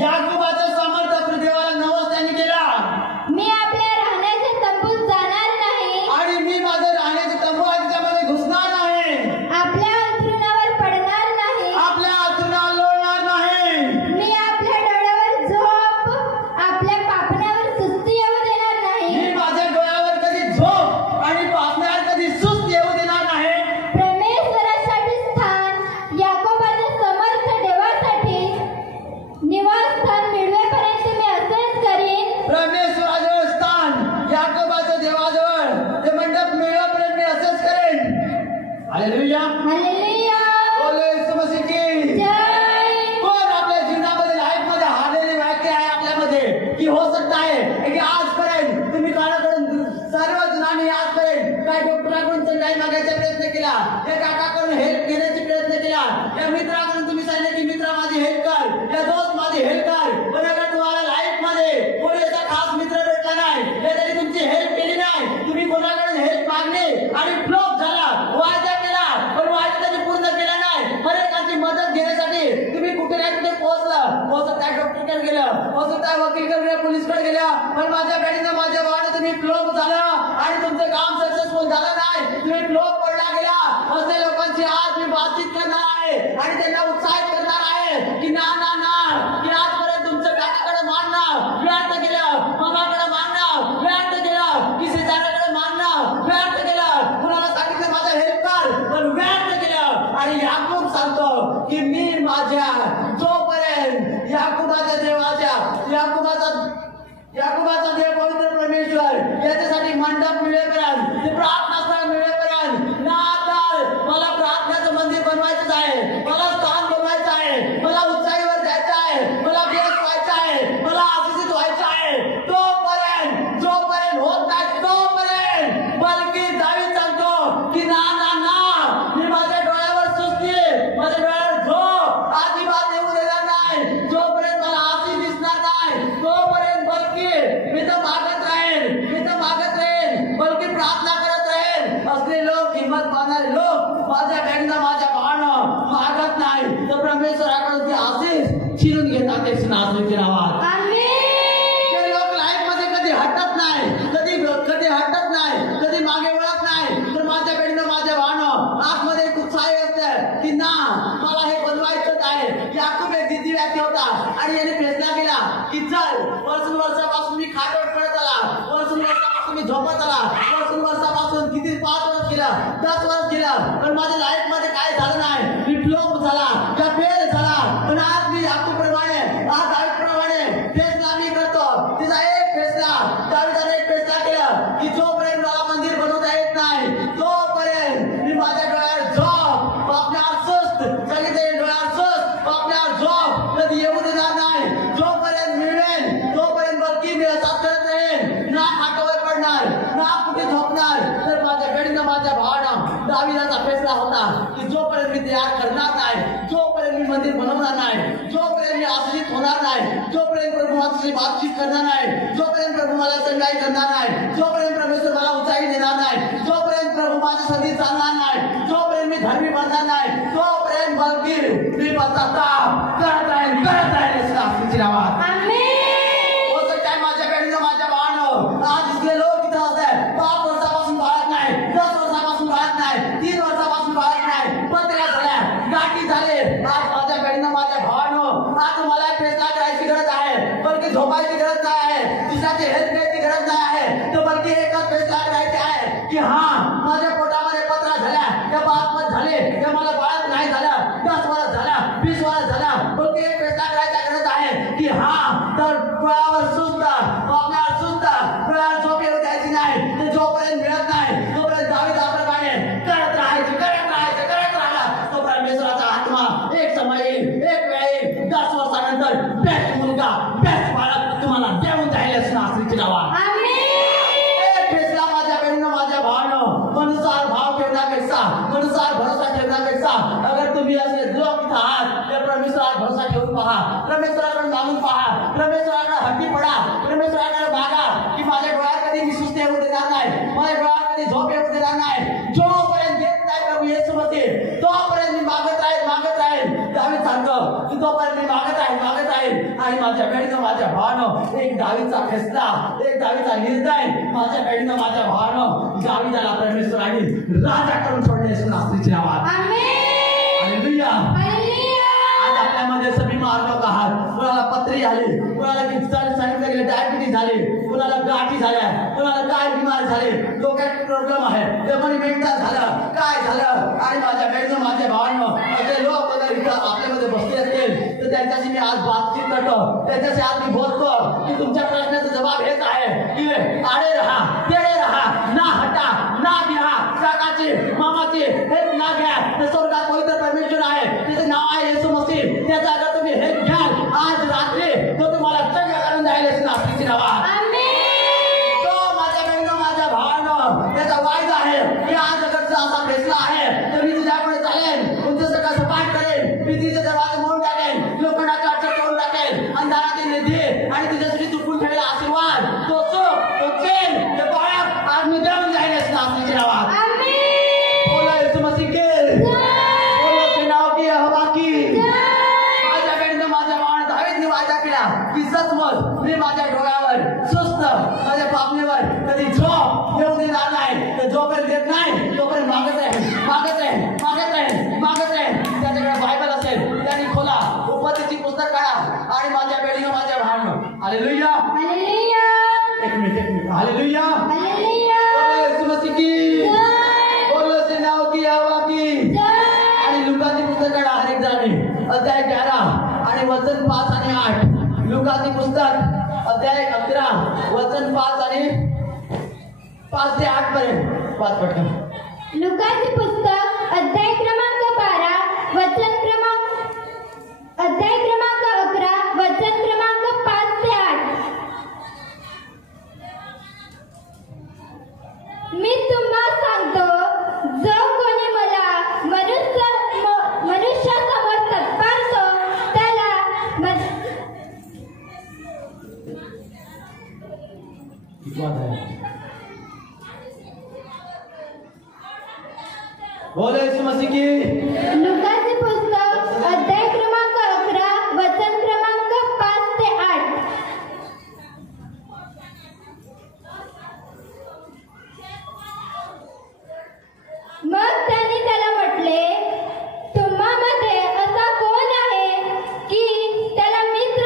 याकोबाच्या समर्थ देवाला नवस त्यांनी केला. मी आपल्या राहण्याच्या तंबूत जाणार नाही आणि मी माझ्या राहण्याचे तंबू आहे त्यामध्ये घुसणार नाही. आपल्या अंथरुणावर पडणार नाही. आपल्या अंथरुणावर लोळणार नाही. मी आपल्या डोळ्यावर झोप, आपल्या पापण्यावर सुस्ती येऊ देणार नाही. मी माझ्या डोळ्यावर कधी झोप आणि पापण्यावर कधी सुस्त येऊ देणार नाही. परमेश्वरासाठी स्थान, याकोबाच्या समर्थ देवासाठी निवासस्थान मिळवेपर्यंत मी असेच करीन. परमेश्वराजवळ स्थान, याकोबाच्या देवाजवळ ते मंडप मिळवेपर्यंत मी असेच करेन. हालेलुया. हालेलुया. बोलो येशू मसीह की जय. कोण आपल्या जीवनामध्ये लाईफमध्ये हालेली वाक्य आहे आपल्यामध्ये की हो सकता है की आजपर्यंत तुम्ही काळाकडून सर्व जणांनी आजपर्यंत काय डॉक्टरांकडून चंदाई मागायचा प्रयत्न केला, या काकाकडून हेल्प घेण्याचा प्रयत्न केला, या मित्राकडून तुम्ही सांगितले की मित्रा माझी हेल्प कर, या दोस्त माझी हेल्प कर, पण अगर तुम्हाला लाईफमध्ये कोणी असा खास मित्र भेटला नाही, या तरी तुमची हेल्प केली नाही, तुम्ही कोणाकडून हेल्प मागणे आणि फ्लॉप झाला, वायदा केला पण वायदा त्यांनी पूर्ण केला नाही. हरेकाची मदत घेण्यासाठी तुम्ही कुठे नाही कुठे पोहोचत काय डॉक्टरकडे गेलं, पोहोचत काय वकीलकडे गेलं, पोलीसकडे गेलं, पण माझ्या गाडीनं माझ्या भावानं तुम्ही फ्लॉप झालं आणि तुमचं काम सक्सेसफुल झालं नाही, तुम्ही फ्लॉप पडला गेला. असे लोकांची आज मी बातचीत करणार आहे आणि त्यांना उत्साहित करणार आहे की ना ना ना की आजपर्यंत तुमचं काकाकडे मानणं व्यर्थ केलं, मामाकडे मानणं व्यर्थ केलं, की शेजाऱ्याकडे मानणं व्यर्थ केलं, कुणाला सांगितलं माझं हेल्प कर पण व्यर्थ केलं. आणि याकूब सांगतो की मी माझ्या जोपर्यंत याकुबाचा देव पवित्र परमेश्वर याच्यासाठी मंडप मिळेपर्यंत, ते प्रार्थनास्थळ मिळेपर्यंत ना तर मला प्रार्थनाचं मंदिर बनवायचं आहे, मला स्थान बनवायचं आहे, मला उंचाईवर जायचं आहे, मला बेस व्हायचं आहे, मला आशिषित व्हायचं आहे, तोपर्यंत जोपर्यंत होत नाही तोपर्यंत बल्कि दावीद सांगतो की ना ना ना मी माझ्या डोळ्यावर सुस्ती, माझ्या डोळ्यावर झोप अजिबात येऊ देणार नाही. जोपर्यंत मला आशिष दिसणार नाही तोपर्यंत बल्कि मी तर मागत राहीन, बल्कि प्रार्थना करत राहीन. असले लोक, हिम्मत पाहणारे लोक माझ्या बहिणीला, माझ्या भावानं मागत नाही तर परमेश्वराकडून ती आशिष छिनून घेतात ते नावाच्या नावात. ते लोक लाईफ मध्ये कधी हटत नाही, कधी हटत नाही, कधी मागे वळत नाही. तर माझ्या बहिणीनं, माझ्या भावानं आणि याने फैसला केला की चल वर्षापासून मी खाटावर पडत आला, वर्षापासून मी झोपत आला, वर्षापासून किती 5 वर्ष गेलं, 10 वर्ष गेलं, पण माझ्या लाईफ मध्ये काय झालं नाही. मी फ्लॉप झाला का फेल झाला. पण आज मी याकूबप्रमाणे, आज दावीदप्रमाणे फैसला मी करतो. तिचा एक फैसला, दावीदाने एक फैसला केला की जोपर्यंत मला मंदिर बनवता येत नाही तोपर्यंत मी माझ्या डोळ्यावर झोप, आपल्यावर सुस्त, सांगितले डोळ्यावर सुस्त, आपल्यावर झोप कधी येऊ देणार नाही. जोपर्यंत मिळेल तोपर्यंत बल्कि मी असाच करत राहीन, ना खाटावर पडणार, ना कुठे झोपणार. तर माझ्या बेडीनं, माझ्या भावानं दावीदाचा फैसला होता की जोपर्यंत मी तयार करणार नाही, जोपर्यंत मी मंदिर बनवणार नाही, जोपर्यंत मी आश्रित होणार नाही, जोपर्यंत प्रभू माझ्याशी बातचीत करणार नाही, जोपर्यंत प्रभू मला चंगाई करणार नाही, जोपर्यंत परमेश्वर मला उंचाई देणार नाही, जोपर्यंत प्रभू माझ्यासाठी चालणार नाही, जोपर्यंत मी धर्मी बनणार नाही, तोपर्यंत बल्कि मी पश्चाताप करत राहीन असं नावात. हो सकता है माझ्या बेडीनं, माझ्या भावानं आज इथले लोक इथं असतात 5 वर्षापासून बाळत नाही, 10 वर्षापासून बाळत नाही, 3 वर्षापासून बाळत नाही, पत्र्या झाल्या, गाठी झाले. आज माझ्या बेडीनं, माझ्या भावानं आज मला एक फैसला करायची गरज आहे, बल्कि झोपायची गरज नाही आहे, दुसऱ्याची हेल्प घ्यायची गरज नाही आहे, तर बल्कि एकच फैसला करायचा आहे की हा माझ्या पोटामध्ये पत्रा झाल्या, त्या 5 वर्ष झाले, त्या मला बाळत नाही झालं, 10 वर्ष झाला, 20 वर्ष झाला, बल्कि एक फैसला करायचा गरज आहे की हा तर डोळ्यावर सुस्त, आपल्यावर सुस्त, डोळ्यावर झोप येऊ द्यायची नाही. ते जोपर्यंत मिळत नाही तोपर्यंत दावीदाप्रमाणे करत राहिला. तो परमेश्वराचा आत्मा एक समय येईल, एक वेळ येईल, 10 वर्षानंतर बेस्ट मुलगा, बेस्ट बाळक तुम्हाला देऊन जाईल असं आश्रीची नावात. एक फैसला माझ्या बहिणीनं, माझ्या भावानं मनुसार भाव ठेवण्यापेक्षा, मनुसार भरोसा ठेवण्यापेक्षा अगर तुम्ही असे लोक इथं आहात तर परमेश्वरावर भरोसा ठेवून पहा, परमेश्वराकडे मागून पहा, परमेश्वराकडे हट्टी पडा, परमेश्वराकडे मागा की माझ्या डोळ्यात कधी मी सुस्ती येऊ देणार नाही, माझ्या डोळ्यात कधी झोप येऊ देणार नाही. जोपर्यंत देत नाही प्रभू येशू मध्ये तोपर्यंत मी मागत राहील. दावीद सांगतो की तोपर्यंत मी मागत राहील. आणि माझ्या बेडीनं, माझ्या भावानं एक दावीदचा फैसला, एक दावीदचा निर्णय, माझ्या बेडीनं, माझ्या भावानं दावीदाला परमेश्वराने राजा करून सोडले असं नास्तीच्या नावात. हालेलुया. आज आपल्यामध्ये सभी लोक आहात, कोणाला पथरी झाली, कोणाला सांगितलं गेलं डायबिटीज झाली, कोणाला गाठी झाल्या, कोणाला काय बिमारी झाली, डोक्यात प्रॉब्लेम आहे, ते मेंटल झालं, काय झालं. आणि माझ्या बहिणीनं, माझ्या भावांनो असे लोक अगर इथं आपल्यामध्ये बसले असतील तर त्यांच्याशी मी आज बातचीत करतो, त्यांच्याशी आज मी बोलतो की तुमच्या प्रश्नाचा जबाब हेच आहे की आडे रहा, तेडे रहा, ना हटा, ना घ्या, काकाची मामाची हेच ना घ्या. ते स्वर्गात पवित्र परमेश्वर आहे, त्याचे नाव आहे येशू मसीह. त्याचा अगर तुम्ही हेच घ्याल आज रात्री तो तुम्हाला चंग करून जाईल असं नास्तीची नावात. तो माझ्या बहिणीनं, माझ्या भावानं त्याचा वायदा आहे की आज अगर असा फैसला आहे तर मी तुझ्याकडे चालेल, तुमचं सगळं सपाट करेल, मी तिचे दरवाजे मोडून टाकेल, लोखंडाचा अटक करून टाकेल, अंधारातील निधी आणि तुझ्यासाठी चुकून ठेवलेला आशीर्वाद, तो सुख, तो चैन, ते बाळक आज मी देऊन जाईल असं नास्तीची नावात. बोला येशू मसीह के, बोला सेनाओं की हवा की. माझ्या बहिणीनं, माझ्या भावानं दावीदने वायदा केला की सचमुच मी माझ्या डोळ्यावर सुस्त, माझ्या पापणीवर कधी झोप येऊ देणार नाही. तर जोपर्यंत देत नाही तोपर्यंत मागत राहील. त्याच्याकडे बायबल असेल त्यांनी खोला, उपदेशाची पुस्तक काढा आणि माझ्या बेडीनं, माझ्या भावानं हालेलुया. एक मिनिट हालेलुया. येशू मसीह की, बोलो सेनाओं की हवा की. आणि लुकाची पुस्तक काढा हर एक जणांनी, अध्याय 11 आणि वचन 5 आणि 8. लुकाची पुस्तक अध्याय 11 वचन 5 आणि 5 ते 8 पर्यंत. 5 पटकन. लुकाची पुस्तक अध्याय क्रमांक 12 वचन क्रमांक 11 वचन क्रमांक 5 ते 8. मी तुम्हाला सांगतो, जो कोणी मला मनुष्यासमोर तत्परतो त्याला बोलो येशू मसीह की. लुकाची पुस्तक अध्याय क्रमांक 11 वचन क्रमांक 5 ते 8. मग त्यांनी त्याला म्हटले, तुम्हामध्ये असा कोण आहे की त्याला मित्र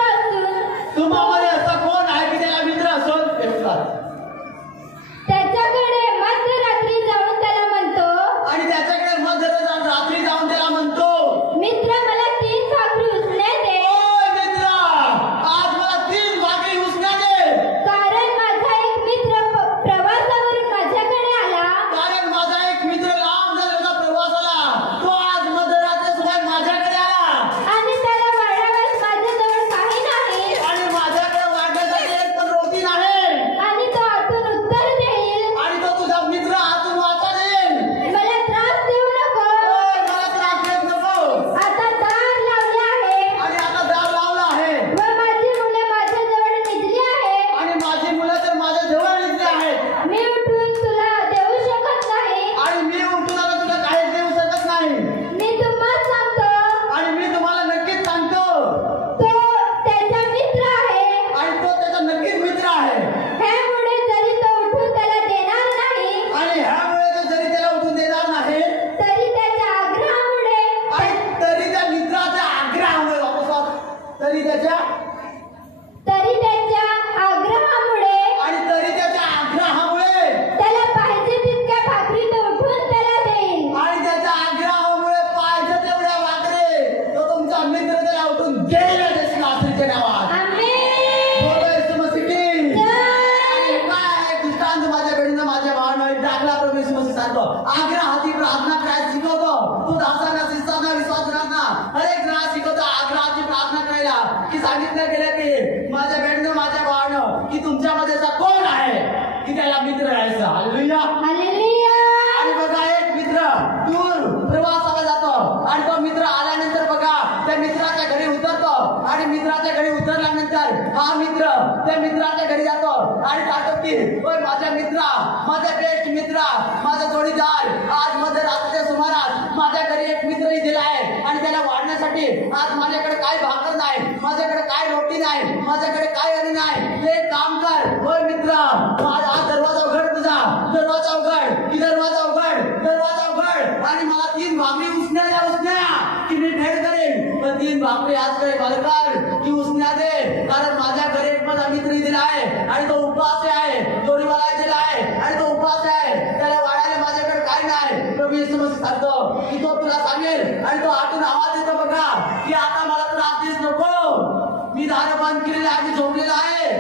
दार आज मध्यरात्रीच्या सुमारास माझ्या घरी एक मित्रही दिला आहे आणि त्याला वाढण्यासाठी आज माझ्याकडे काय भाकर नाही, माझ्याकडे काय रोटी नाही, माझ्याकडे काय अन्न नाही. एक काम कर, होय मित्र, आज दरवाजा उघड, तुझा दरवाजा उघड, की दरवाजा उघड, दरवाजा उघड आणि मला 3 भाकरी उसण्या द्या, उसण्या की मी भेट करेन. पण 3 भाकरी आज काही मालकार की उसण्या दे, कारण माझ्या घरी एक माझा मित्र दिला आहे आणि तो उपवास आहे, चोरीवाला दिला आहे आणि तो उपवास आहे, त्याला वाढायला माझ्याकडे काय नाही. प्रभू येशू मसीह सांगतो की तो तुला सांगेल आणि तो आतून आवाज देतो बघा की आता मला त्रास देस नको, मी दार बंद केलेले आधी झोपलेला आहे,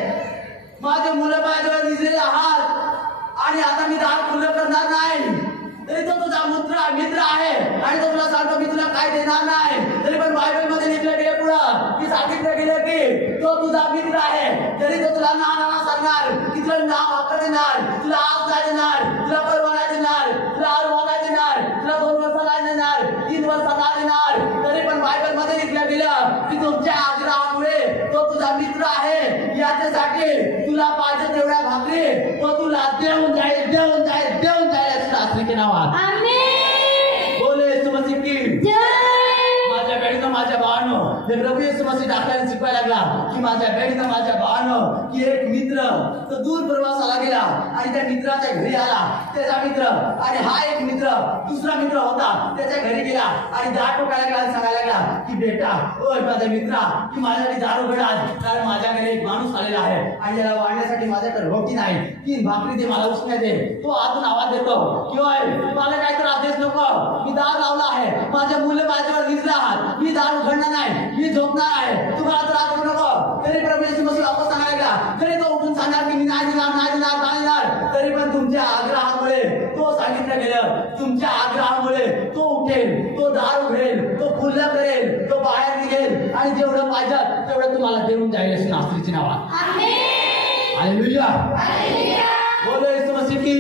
माझे मुलं माझ्याजवळ निजलेले आहात आणि आता मी दार खुलं करणार नाही. तरी तो तुझा मित्र आहे आणि तो तुला सांगतो मी तुला काय देणार नाही. तरी पण बायबल मध्ये लिहिलं गेलं पुढं की सांगितलं गेलं की तो तुझा मित्र आहे, तरी तो तुला ना सांगणार की तुला नाव हक्क देणार, तुला आज नाही देणार, तुला परवा नाही देणार, तुला अरवा नाही देणार, तुला 2 वर्ष नाही देणार, 3 वर्ष नाही देणार. तरी पण बायबल मध्ये लिहिलं गेलं की तुमच्या आग्रहामुळे तो तुझा मित्र आहे, याच्यासाठी तुला पाहिजे तेवढ्या भाकरी तो तुला देऊन जाईल, देऊन जाईल, देऊन जाईल. शास्त्रीचे नाव बोले येशू मसीह की माझ्या बहिणीनं माझ्या भावानं हे प्रभू येशू मसीह आपल्याला शिकवायला लागला की माझ्या बहिणीनं माझ्या भावानं की एक मित्र तो दूर प्रवासाला गेला आणि त्या मित्राच्या घरी आला, त्याचा मित्र आणि हा एक मित्र दुसरा मित्र होता त्याच्या घरी गेला आणि दार ठोकायला गेला आणि सांगायला लागला की बेटा ओय माझ्या मित्रा की माझ्यासाठी दार उघड आज, कारण माझ्या घरी एक माणूस आलेला आहे आणि त्याला वाढण्यासाठी माझ्याकडे रोटी नाही, 3 भाकरी दे, मला उसण्या दे. तो आतून आवाज देतो की ओय मला काय तर आदेश नको, मी दार लावला आहे, माझ्या मुलं माझ्यावर निजले आहात, मी दार उघडणार नाही, मी झोपणार आहे, तुम्हाला त्रास होऊ नको. तरी प्रभू येशू मसीह वापस सांगायला लागला, तरी तो उठून सांगणार की मी नाही देणार, नाही देणार, नाही देणार. तरी पण तुमच्या आग्रहामुळे तो सांगितलं गेलं, तुमच्या आग्रहामुळे तो उठेल, तो दार उघडेल, तो खुलं करेल, तो बाहेर निघेल आणि जेवढं पाहिजे तेवढं तुम्हाला देऊन जाईल. अशी नास्त्रीची नावात हालेलुया, बोलो येशू मसीह की,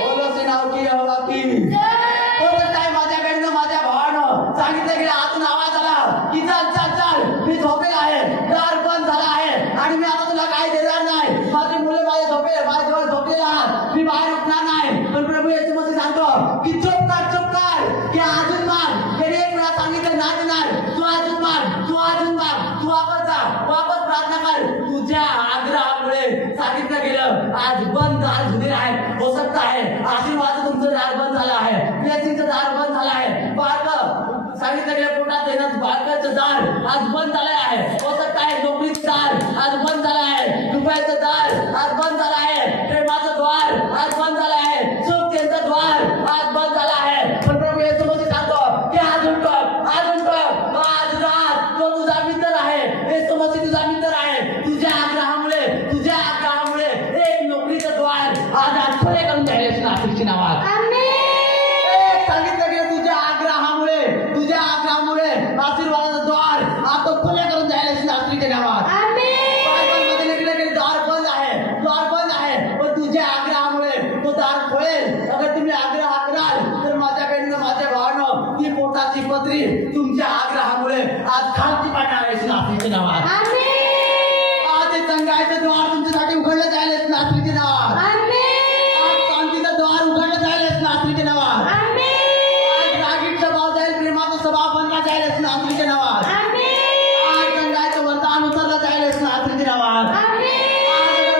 बोलो से नाव की यहोवा की. माझ्याकडनं माझ्या भावानं सांगितलं गेलं, आतून आवाज आला की चल चल चल, मी झोपेल आहे, दार बंद झाला आहे आणि मी आता तुला काय देणार नाही, माझी मुलं माझ्याजवळ झोपलेले आहात, मी बाहेर उठणार नाही. पण प्रभू येशू मसीह सांगतो की चुप कर की अजून माग, त्याने एक वेळा सांगितलं नाही देणार, तू अजून माग, तू अजून माग, तू वापस जा, वापस प्रार्थना कर. तुझ्या आग्रहामुळे सांगितलं गेलं आज बंद दार झालेलं आहे, हो सकता आहे आशीर्वाद तुमचं दार बंद झालं आहे, ब्लेसिंगचं दार बंद झालं आहे, बाळक सांगितलं गेलं पोटात देण्याचं बाळकाचं दार आज बंद झालं आहे, हो सकता आहे नोकरीचं दार आज बंद झालं आहे, रुपयाचं दार आज बंद झालं आहे, प्रेमाचं द्वार आज बंद झालं आहे, सुखतेचं द्वार आज बंद झालं आहे. पण प्रभू येशू मसीह सांगतो की आज उठो, आज उठो, आज रात तो तुझा मित्र आहे, येशू मसीह तुझा मित्र आहे. तुझ्या आग्रहामुळे एक नोकरीचं द्वार आज खुले करून द्यायला नास्त्रीची नावात सांगितलं गेलं, तुझ्या आग्रहामुळे आशीर्वादाचं द्वार आता खुले करून द्यायला नास्त्रीच्या नावात. बायबलमध्ये लिहिलं गेलं द्वार बंद आहे, द्वार बंद आहे, पण तुझ्या आग्रहामुळे तो दार खोलेल. अगर तुम्ही आग्रह कराल तर माझ्या बहिणीनं माझ्या भावानं ती पोटाची पत्री तुमच्या आग्रहामुळे आज खालची पाडणार आहे नास्त्रीच्या नावात. संघाचं द्वार तुमच्यासाठी उघडलं जाईल नास्त्रीच्या नावात. आज शांतीचं द्वार उघडलं जाईल नास्त्रीच्या नावात. आज रागीचा भाव जाईल, प्रेमाचा स्वभाव बनला जाईल नास्त्रीच्या नावात. आज संघाचं वरदान उतरलं जाईल नास्त्रीच्या नावात. आज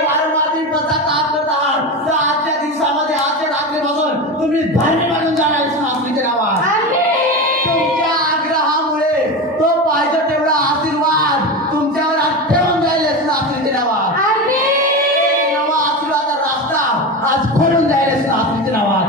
वारंवार तुम्ही पश्चाताप करत आहात तर आजच्या दिवसामध्ये, आजच्या रात्रीपासून तुम्ही धैर्य काढून जाणार नास्त्रीच्या नावात. तुमच्या आग्रहामुळे तो पाहिजे तेवढा आशीर्वाद तुमच्यावर ठेवून जाईल नास्त्रीच्या नावात. नवा आशीर्वादाचा रास्ता आज खोलून जाईल नास्त्रीच्या नावात.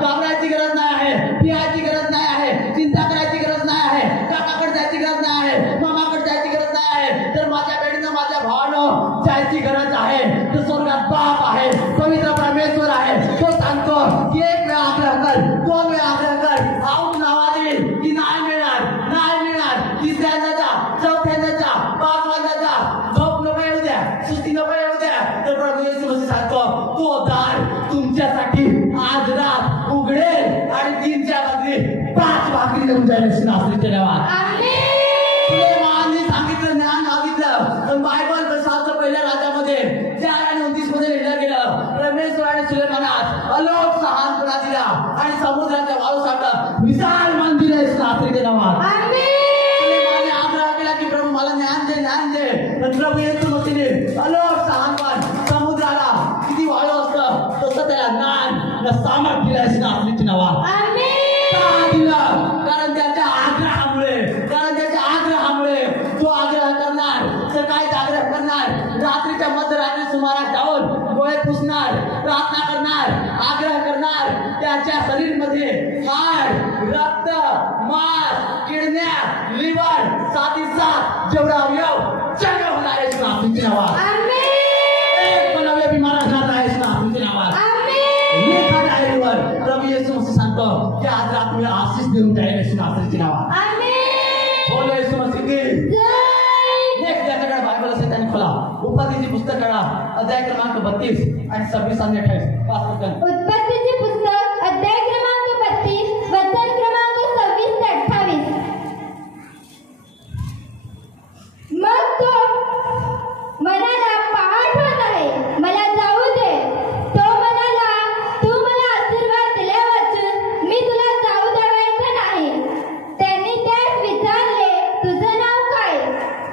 घाबरायची गरज नाही आहे, पियाची गरज नाही आहे, चिंता करायची गरज नाही आहे, काकाकडे जायची गरज नाही आहे, मामाकडे जायची गरज नाही आहे, तर माझ्या बहिणीनं माझ्या भावानं जायची गरज आहे. तर स्वर्गात बाप आहे, पवित्र परमेश्वर आहे, तो सांगतो की एक वेळा आग्रह कर, 2 वेळा आग्रह कर, आऊट आवाज येईल की नाही मिळणार, नाही मिळणार, 3ऱ्यांदा जा, 4थ्यांदा जा, 5वांदा जा, झोप नको येऊ द्या, सुस्ती नको येऊ द्या. तर प्रभू येशू मसीह सांगतो तो दार तुमच्यासाठी आज रात उघडेल आणि 3च्या बदली 5 भाकरी देऊन जाईल नास्त्रीच्या नावात. सुलेमानने सांगितलं, ज्ञान मागितलं, पण बायबल 7 पहिल्या राज्यामध्ये 4 आणि 29 मध्ये परमेश्वराने सुलेमानास अलोक सहानपणा दिला आणि समुद्राच्या वाळूसारखं विशाल मंदिर आहे नात्रीच्या नावात. सुलेमाने आग्रह केला की प्रभू मला ज्ञान दे ज्ञान दे. तर प्रभू येशू मसीहने अलोक सहानपण समुद्राला किती वाळू असतं तसं त्याला ज्ञान सामर्थ्य दिलं नात्रीच्या नावात. कारण त्याच्या आग्रहामुळे तो आग्रह करणार सकाळी आग्रह करणार रात्रीच्या मध्यरात्री सुमारास जाऊन डोळे पुसणार प्रार्थना करणार आग्रह करणार त्याच्या शरीरमध्ये हाड रक्त मांस किडन्या लिव्हर साथीसाथ जेवढा अवयव चांगला होणार आहे नावाची नावात. एक पण अवयव बिमार असणार आहे नावाची नावात. प्रभू येशू मसीह सांगतो की आज रात्री आशीष देऊन जाईल येशू नावाची नावात. बोलो येशू मसीह की त्याच्याकडे बायबल असेल त्याने खोला उत्पत्तीची पुस्तक काढा अध्याय क्रमांक 32 आणि 26 आणि 28 पाच वचन. उत्पत्तीचे पुस्तक अध्याय क्रमांक 32 वचन क्रमांक 26 ते 28. मग तो म्हणाला पहाट होत आहे मला जाऊ दे. तो म्हणाला तू मला आशीर्वाद दिल्या वाचून मी तुला जाऊ द्यावायचं नाही. त्यांनी त्यास विचारले तुझं नाव काय.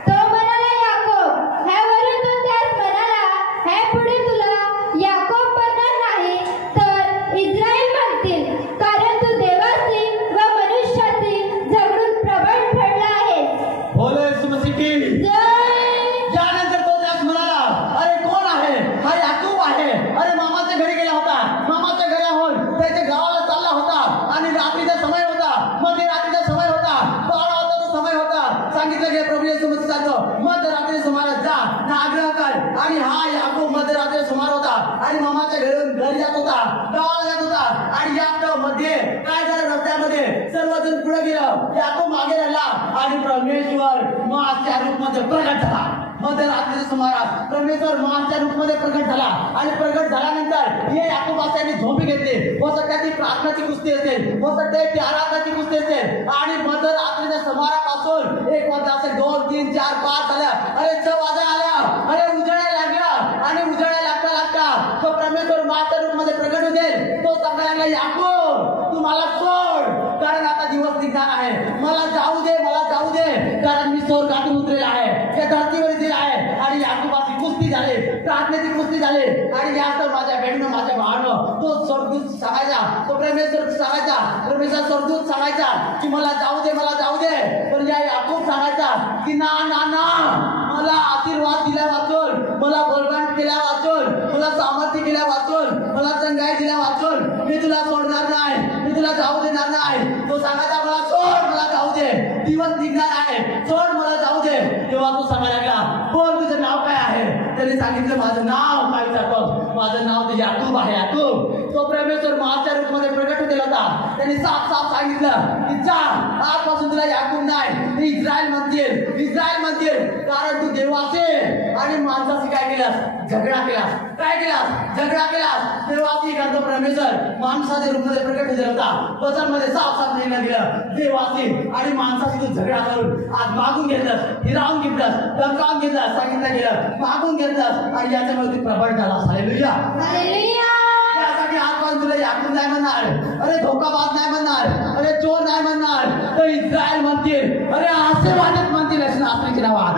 तो म्हणाला याकोब. ह्यावरून तो त्यास म्हणाला ह्या पुढे तुला याकोब म्हणणार नाही तर इस्रायल म्हणतील कारण तू देवाशी व मनुष्याशी झगडून प्रबळ ठरला आहेस. बोलो येशू मसीह की त्यानंतर तो त्यास म्हणाला अरे कोण आहे. हा याकूब आहे. अरे मामाच्या घरी गेला होता. मामाच्या घराहून त्याच्या गावाला चालला होता आणि रात्रीचा समय होता मध्यरात्रीचा समय होता 12 वाजताचा समय होता. सांगितलं की प्रभू येशू मसीह सांगतो मध्यरात्री सुमारास जा ना आग्रह कर. आणि हा याकूब मध्यरात्री सुमार होता आणि मामाच्या घरी जात होता गावाला जात होता. आणि या मध्ये काय झालं रस्त्यामध्ये सर्वजण पुढे गेलं याकूब मागे राहिला आणि परमेश्वर मासच्या रूपमध्ये प्रगट झाला. मध्यरात्रीच्या सुमारास परमेश्वर मासच्या रूपमध्ये प्रगट झाला आणि प्रगट झाल्यानंतर हे याकोबाने झोपी घेतली. हो सकते ती प्रार्थनाची कुस्ती असेल हो सकते ती आराधनाची कुस्ती असेल. आणि मध्यरात्रीच्या सुमारापासून 1 वाजता असेल 2 3 4 5 झाल्या अरे 6 वाजा आल्या अरे उजळायला लागला आणि उजळायला लागता तो परमेश्वर मासच्या रूपमध्ये प्रगट होईल. तो सांगायला लागला याकूब तू मला सोड कारण आता दिवस निघणार आहे. मला जाऊ दे कारण मी स्वर्गातून उतरेला आहे त्या धर्तीवर दिला आहे. आणि याकूबाची कुस्ती झाली प्रार्थनेची कुस्ती झाली. आणि यात माझ्या बहिणीनं माझ्या भावानं तो स्वर्गदूत सांगायचा तो परमेश्वर सांगायचा परमेश्वर स्वर्गदूत सांगायचा की मला जाऊ दे. पण या याकूब सांगायचा की ना मला आशीर्वाद दिला वाचून मला बलवान केला वाचून मला सामर्थ्य केला वाचून मला चंगाई दिला वाचून मी तुला सोडणार नाही मी तुला जाऊ देणार नाही. तो सांगायचा मला सोड मला जाऊ दे दिवस निघणार आहे सोड मला जाऊ दे. तेव्हा तो सांगायला लागला बोल तुझं नाव काय आहे. त्याने सांगितलं माझं नाव काय विचारतो माझं नाव तर याकूब आहे. याकूब तो परमेश्वर मासच्या रूपमध्ये प्रगट होतेला होता. त्यांनी साफ सांगितलं की जा आजपासून तुला याकूब नाही ते इस्रायल म्हणतील कारण तू देवाचे आणि माणसाशी काय केलास झगडा केलास. देवाची करतो परमेश्वर माणसाच्या रूपमध्ये प्रगट होतेला होता. वचनमध्ये साफ सांगितलं गेलं देवाची आणि माणसाशी तू झगडा करून आज मागून घेतलंस हिरावून घेतलंस धमकावून घेतलंस सांगितलं गेलं मागून घेतलंस आणि याच्यामुळे तू प्रबळ झालास. हालेलुया त्यासाठी आजपासून तुला याकूब नाही म्हणणार अरे धोकाबाज नाही म्हणणार अरे चोर नाही म्हणणार तर इस्रायल म्हणतील अरे आशीर्वादित म्हणतील अशी नात्रीची नावात.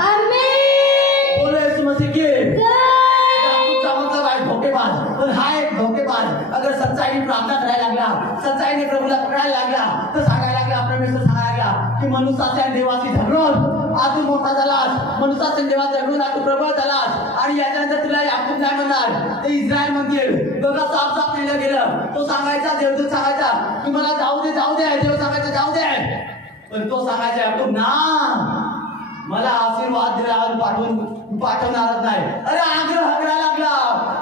बोलो येशू मसीह की याकूबचा मतलब आहे धोकेबाज. पण हा एक धोकेबाज अगर सच्चाईने प्रार्थना करायला लागला सच्चाईने प्रभूला पकडायला लागला तर सांगायला लागला परमेश्वर सांगायला लागला की मनुष्याच्या देवाची झगडून आज तू मोठा झालास मनुष्याच्या देवाची झगडून आज तू प्रबळ झालास. आणि याच्यानंतर तुला याकूब नाही म्हणणार ते इस्रायल म्हणतील. बघा साफ लिहिलं गेलं. तो सांगायचा देवदूत सांगायचा की मला जाऊ दे देव सांगायचा जाऊ दे. पण तो सांगायचा याकूब ना मला आशीर्वाद दिला पाठवणारच नाही. अरे आग्रह करायला लागला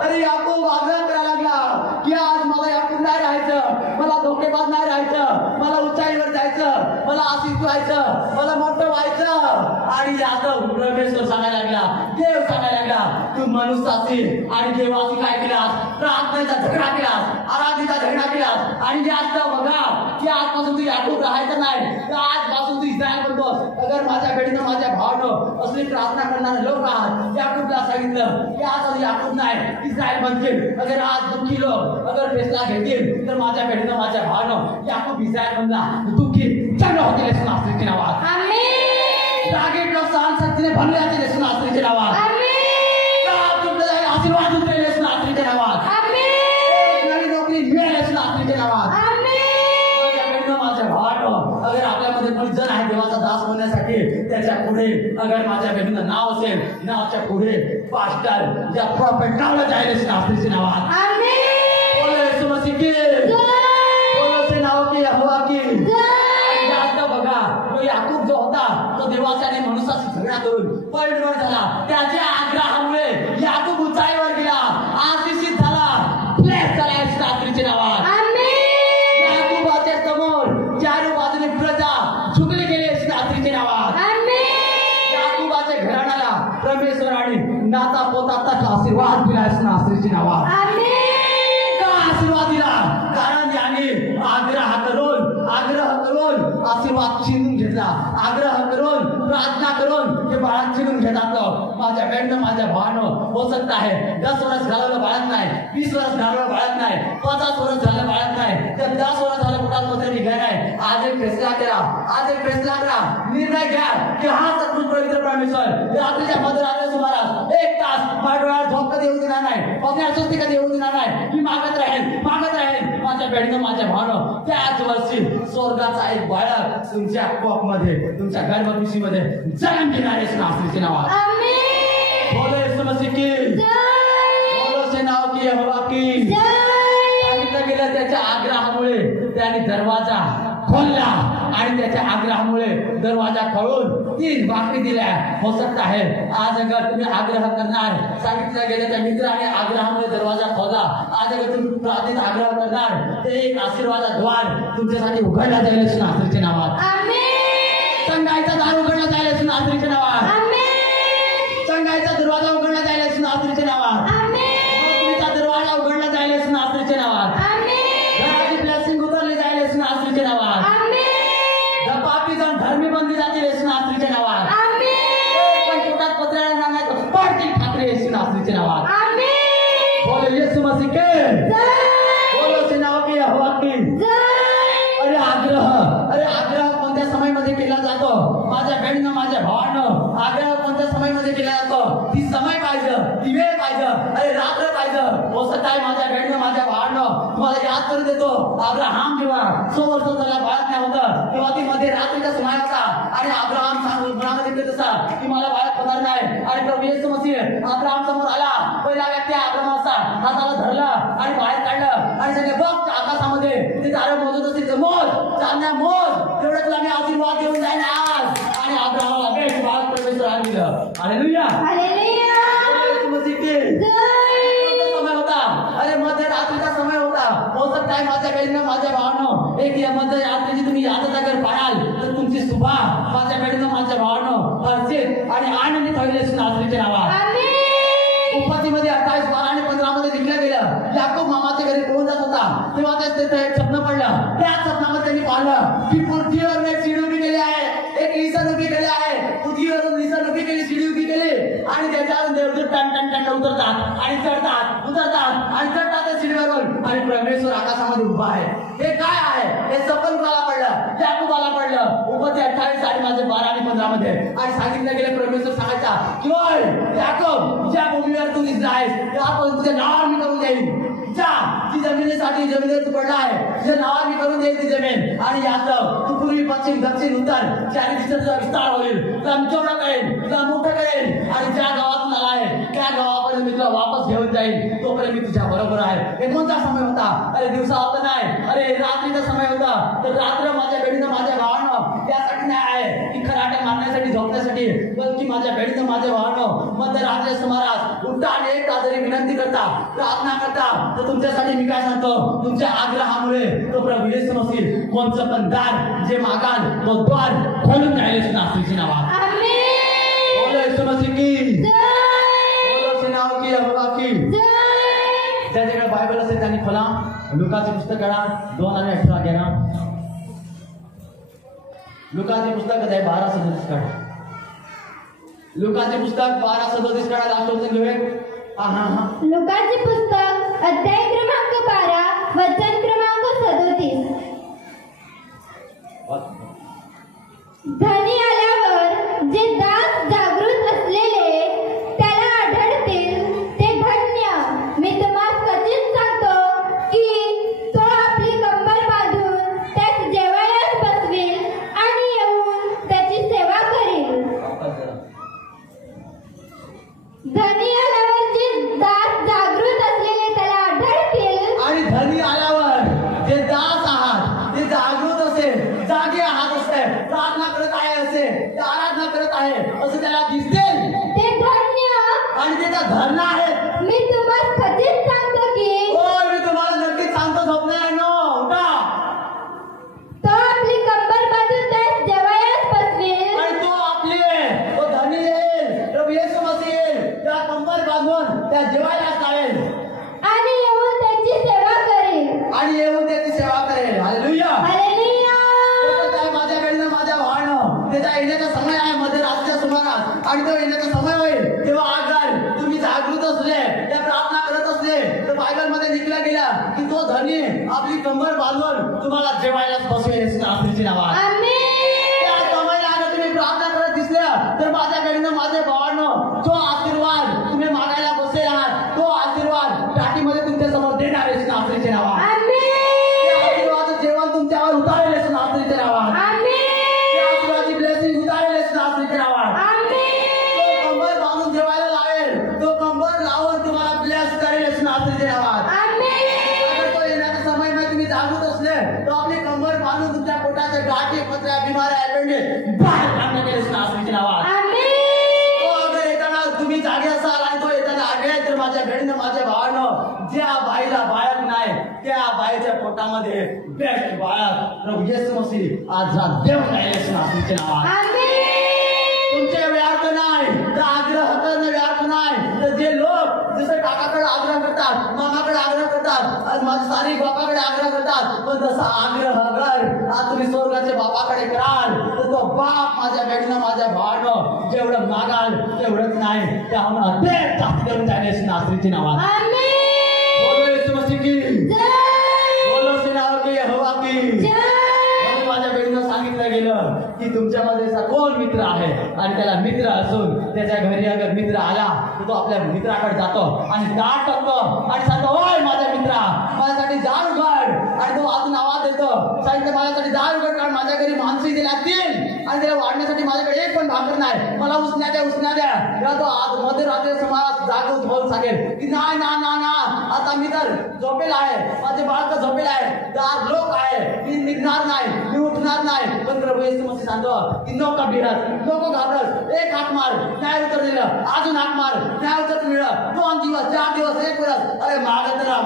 अरे याकूब आग्रह करायला लागला की आज मला याकूब नाही राहायचं मला धोकेबाज नाही राहायचं मला उंचाईवर जायचं मला आशीष व्हायचं मला मोठं व्हायचं. आणि यादव परमेश्वर सांगायला लागला देव सांगायला लागला तू मनुष्याची आणि देवाची काय केलास? प्रार्थनेचा झगडा केलास, आराधनेचा झगडा केलास. आणि जास्त बघा की आजपासून तू याकूब राहायचं नाही, तर आजपासून तू इस्रायल म्हणतोस. अगर माझ्या बहिणीनं माझ्या भावानं असली प्रार्थना करणारे लोक आहात, याकूबला सांगितलं की आज याकूब नाही इस्रायल म्हणतील. अगर आज दुःखी लोक अगर फैसला घेतील तर माझ्या बहिणीनं माझ्या भावानं याकूब इस्रायल म्हणला दुःखी चांगलं होतील येशू नासरीच्या नावात. जागे सहन शक्तीने भरले जातील येशू नासरीच्या नावात. आशीर्वाद होतील येशू नासरीच्या नावात. नवी नोकरी मिळेल येशू नासरीच्या नावात. माझ्या भावानं अगर आपल्यामध्ये कोणी जण आहे देवाचा दास बनण्यासाठी, त्याच्या पुढे अगर माझ्या बहिणीचं नाव असेल, नावाच्या पुढे पास्टर या प्रॉफेट नावलं जाईल येशू नासरीच्या नावात. बोलो येशू मसीह की बोलो से नाव की यहोवा की जास्त बघा. तो याकूब जो होता तो देवाचा आणि मनुष्याशी झगडा करून पलटवर झाला. त्याच्या आग्रहामुळे याकूब उंचाईवर गेला, आशिषित झाला, ब्लेस झाला येशू नासरीच्या नावात. याकूबाच्या समोर चार बाजूने प्रजा झुकली गेली येशू नासरीच्या नावात. याकूबाच्या घराण्याला परमेश्वराने नाता पोता तक आशीर्वाद दिला येशू नासरीच्या नावात. का आशीर्वाद दिला? कारण याने आग्रह करून आशीर्वाद चिरून घेतला. आग्रह करून प्रार्थना करून ते बाळात चिरून घेतात. माझ्या बहिणीनं माझ्या भावानं हो सकता है 10 वर्ष घालवलं बाळत नाही, 20 वर्ष घालवलं बाळत नाही, 50 वर्ष झालं बाळत नाही, तर 10 वर्ष झालं कुठात पत्र निघाय नाही. आज एक फैसला करा, आज एक फैसला करा, निर्णय घ्या की हा सत्पुरुष पवित्र परमेश्वर रात्रीच्या मध्यरात्री सुमारास 1 तास माझ्या डोळ्यात झोप कधी येऊ देणार नाही, पत्नी अस्वस्थी कधी येऊ देणार नाही. मी मागत राहील. माझ्या बहिणीनं माझ्या भावानं त्याच वर्षी स्वर्गाचा एक बाळक तुमच्या कोकमध्ये तुमच्या गर्भपिशीमध्ये जन्म घेणार येशू नासरीच्या नावात. बोलो येशू मसीह की बोलो से नाव की यहोवा की. सांगितलं गेलं त्याच्या आग्रहामुळे त्याने दरवाजा खोलला आणि त्याच्या आग्रहामुळे दरवाजा खोलून 3 भाकरी दिल्या. हो सकता है आज अगर तुम्ही आग्रह करणार, सांगितलं गेलं त्या मित्राने आग्रहामुळे दरवाजा खोला, आज अगर तुम्ही प्रार्थनेत आग्रह करणार तर एक आशीर्वादाचा द्वार तुमच्यासाठी उघडला जाईल येशू नासरीच्या नावात. संघाचा दार उघडला जाईल येशू नासरीच्या नावात. संघाचा दरवाजा उघडला जाईल येशू नासरीच्या नावात. नोकरीचा दरवाजा उघडला जाईल येशू नासरीच्या नावात. घराची ब्लेसिंग उतरली जाईल येशू नासरीच्या नावात. पापी जाऊन धर्मी बंदी जातील येशू नासरीच्या नावात. पण पोटात पत्र्याला राहण्याचं पडतील ठाकरे येशू नासरीच्या नावात. बोलो येशू मसीह के बोलो से नाव की यहोवा की. अरे आग्रह कोणत्या समयामध्ये केला जातो? माझ्या बहिणीनं माझ्या भावानं आग्रह कोणत्या समयामध्ये केला जातो? ती समय पाहिजे, ती वेळ पाहिजे, अरे रात्र पाहिजे. हो सकता है माझ्या बहिणीनं माझ्या भावानं तुम्हाला याद करून देतो. अब्राहम जेव्हा 100 वर्ष झाला बाळत नाही होतं तेव्हा ती मध्ये रात्रीचा समय होता आणि अब्राहम मनामध्ये तसा की मला बाळत होणार नाही. आणि प्रभू येशू मसीह अब्राहम समोर आला. पहिला व्यक्ती अब्राहमाचा हाताला धरलं आणि बाहेर काढलं आणि त्याने बघ आकाशामध्ये ते तारे मोजत असतील तर मोज, चांदण्या मोज, तेवढं तुला मी आशीर्वाद देऊन जाईन आज. आणि अब्राहमाला बेस्ट बाळ परमेश्वर दिलं. Hallelujah hallelujah. समय होता, अरे मध्यरात्रीचा समय होता. हो सकता है माझ्या बहिणीनं माझ्या भावानं एक या मध्यरात्रीची तुम्ही यादच अगर पाळाल तर तुमची सुभा माझ्या बहिणीनं माझ्या भावानं हर्षित आणि आनंदित होईल येशू नासरीच्या नावात. उपपत्तीमध्ये 28, 12 आणि 15 मध्ये लिहिलं गेलं याकूब मामाच्या घरी पोहोच जात होता तेव्हा त्याचं एक स्वप्न पडलं. त्याच स्वप्नामध्ये त्यांनी पाहिलं की पृथ्वीवर एक सीडी उभी केली आहे, एक लिसन उभी केली आहे. पृथ्वीवरून लिसन उभी केली, सीडी उभी केली आणि त्याच्यावर देवदूत टन उतरतात आणि चढतात, उतरतात आणि चढतात त्या सीडीवरून आणि परमेश्वर आकाशामध्ये उभा आहे. हे काय आहे? हे सपन कोणाला पडलं? याकूबाला पडलं. उपपत्ती 28 आणि 12 आणि 15 मध्ये आणि सांगितलं गेलं परमेश्वर सांगायचा की ओय याकूब ज्या भूमीवर तू दिसला आहेस त्यापासून तुझ्या नावावर मी करून देईन. जा ती जमिनीसाठी जमिनीवर तू पडला आहे, तुझ्या नावावर मी करून देईन ती जमीन. आणि यात तू पूर्वी पश्चिम दक्षिण उत्तर ज्याने दिसण्याचा विस्तार होईल, तुला चौडा करेन, तुला मोठं करेन आणि ज्या गावातून आला आहे त्या गावापर्यंत मी तुला वापस घेऊन जाईल. तोपर्यंत मी तुझ्या बरोबर आहे. हे कोणता समय होता? अरे दिवसा होता नाही, अरे रात्रीचा समय होता. तर रात्र माझ्या बहिणीनं माझ्या भावानं त्यासाठी नाही आहे की खराटे मारण्यासाठी झोपण्यासाठी, बल्कि माझ्या बहिणीनं माझ्या भावानं मध्यरात्री सुमारास उठा आणि एक ताजरी विनंती करता, प्रार्थना करता. तर तुमच्यासाठी मी काय सांगतो, तुमच्या आग्रहामुळे तो प्रभू येशू मसीह कोणचं पण दार जे मागाल तो द्वार खोलून जाईल येशू नासरीच्या नावात. बोलो येशू मसीह की बोलो से नाव की यहोवा की ज्याच्याकडे बायबल असेल त्यांनी खोला लुकाचे पुस्तक काढा 2 आणि 18 घ्या ना. लुकाचे पुस्तक आहे 12:37 काढा. लुकाचे पुस्तक 12:37 काढा. लास्ट वचन घेऊया. लुकाचे पुस्तक अध्याय क्रमांक 12 वचन क्रमांक 37. धनी आल्यावर जे दास जागृत असलेले त्याला आढळतील ते धन्य. मी तुम्हाला खचित सांगतो की तो आपली कंबर बांधून त्यास जेवायला बसवेल आणि येऊन त्याची सेवा करेल. धनी आल्यावर जे दास जागृत असलेले त्याला आढळतील. आणि धनी आल्यावर जे दास आहात ते जागृत असेल, जागे आहात असेल, प्रार्थना करत आहे असेल, आराधना करत आहे असं त्याला दिसतील ते धन्य. आणि ते त्या धन आहेत. मी तुम्हाला खचित सांगतो की होय मी तुम्हाला नक्कीच सांगतो स्वप्नांनो उठा. तो आपली कंबर बांधून त्यास जेवायला बसवेल. आणि तो धनी येईल, प्रभू येशू मसीह येईल, त्या कंबर बांधून त्या जेवायला लावेल आणि येऊन त्याची सेवा करेल. आणि येऊन त्याची सेवा करेल. हालेलुया. हालेलुया. माझ्या बहिणीनं माझ्या भावानं त्याचा येण्याचा समय आहे मध्यरात्रीच्या सुमारास आणि तो येण्याचा समय होईल तेव्हा आगाल तुम्ही जागृत असले त्या प्रार्थना करत असले तर बायबल मध्ये लिखला गेला की तो धनी आपली कंबर बांधून तुम्हाला जेवायलाच बसवेल आपलीची नावात. त्या समयाला आणि तुम्ही प्रार्थना करत दिसल्या तर माझ्या बहिणीनं माझ्या भावानं जो आशीर्वाद तुम्ही मागायला बसले आहात तो आशीर्वाद टाकीमध्ये तुमच्या समोर देणार आहे नात्रीच्या नावात. आशीर्वाद जेवण तुमच्यावर उतारेल आहे नात्रीच्या नावात. आशीर्वादी ब्लेसिंग उतारेल आहे नात्रीच्या नावात. तो कंबर बांधून जेवायला लावेल, तो कंबर लावून तुम्हाला ब्लेस करेल नात्रीच्या नावात. अगर तो येण्याचा समय मध्ये तुम्ही जागृत असले तर आपली कंबर बांधून तुमच्या पोटाच्या गाठी पत्र्या बिमाऱ्या अपेंडिक्स बाहेर काढण्यात येईल नात्रीच्या नावात. अगर येताना तुम्ही जागे असाल आणि तो येताना आढळेल तर माझ्या बहिणीनं माझ्या भावानं ज्या बाईला बाळक नाही त्या बाईच्या पोटामध्ये बेस्ट बाळक प्रभू येशू मसीह आज देऊन राहिले नात्रीच्या नावात. तुमचे व्यर्थ नाही तर आग्रह करणं व्यर्थ नाही. तर जे लोक जसं काकाकडे आग्रह करतात, मामाकडे आग्रह करतात, आज माझ्या सारी बापाकडे आग्रह करतात, पण तसा आग्रह कर आज तुम्ही स्वर्गाच्या बापाकडे कराल तर तो बाप माझ्या बहिणीनं माझ्या भावानं जेवढं मागाल तेवढंच नाही त्याहून अनेक जास्त देऊन जाण्याची नात्रीची नावात. बोलो येशू मसीह की बोलो सेनाओं की यहोवा की. माझ्या बहिणीनं सांगितलं गेलं की तुमच्यामध्ये असा कोण मित्र आहे आणि त्याला मित्र असून त्याच्या घरी अगर मित्र आला तर तो आपल्या मित्राकडे जातो आणि दाट टाकतो आणि सांगतो ओय माझ्या मित्रा माझ्यासाठी दार उघड. आणि तो अजून आवाज देतो सांगितलं माझ्यासाठी दार उघड कारण माझ्या घरी माणसं इथे लागतील आणि त्याला वाढण्यासाठी माझ्याकडे एक पण भाकर नाही, मला उसण्या द्या उसण्या द्या. तेव्हा तो आज मध्यरात्री समाज जागृत होऊन सांगेल की नाही ना ना ना आता मी तर झोपेला आहे, माझे बाळक झोपेला आहे, दार लोक आहे, मी निघणार नाही, मी उठणार नाही. पण प्रभू येशू मसीह सांगतो की नको भिडत, नको घाबरत, एक हाक मार न्याय उत्तर दिलं, अजून हाक मार न्याय उत्तर मिळलं, 2 दिवस 4 दिवस 1 वर्ष अरे मागत राहा.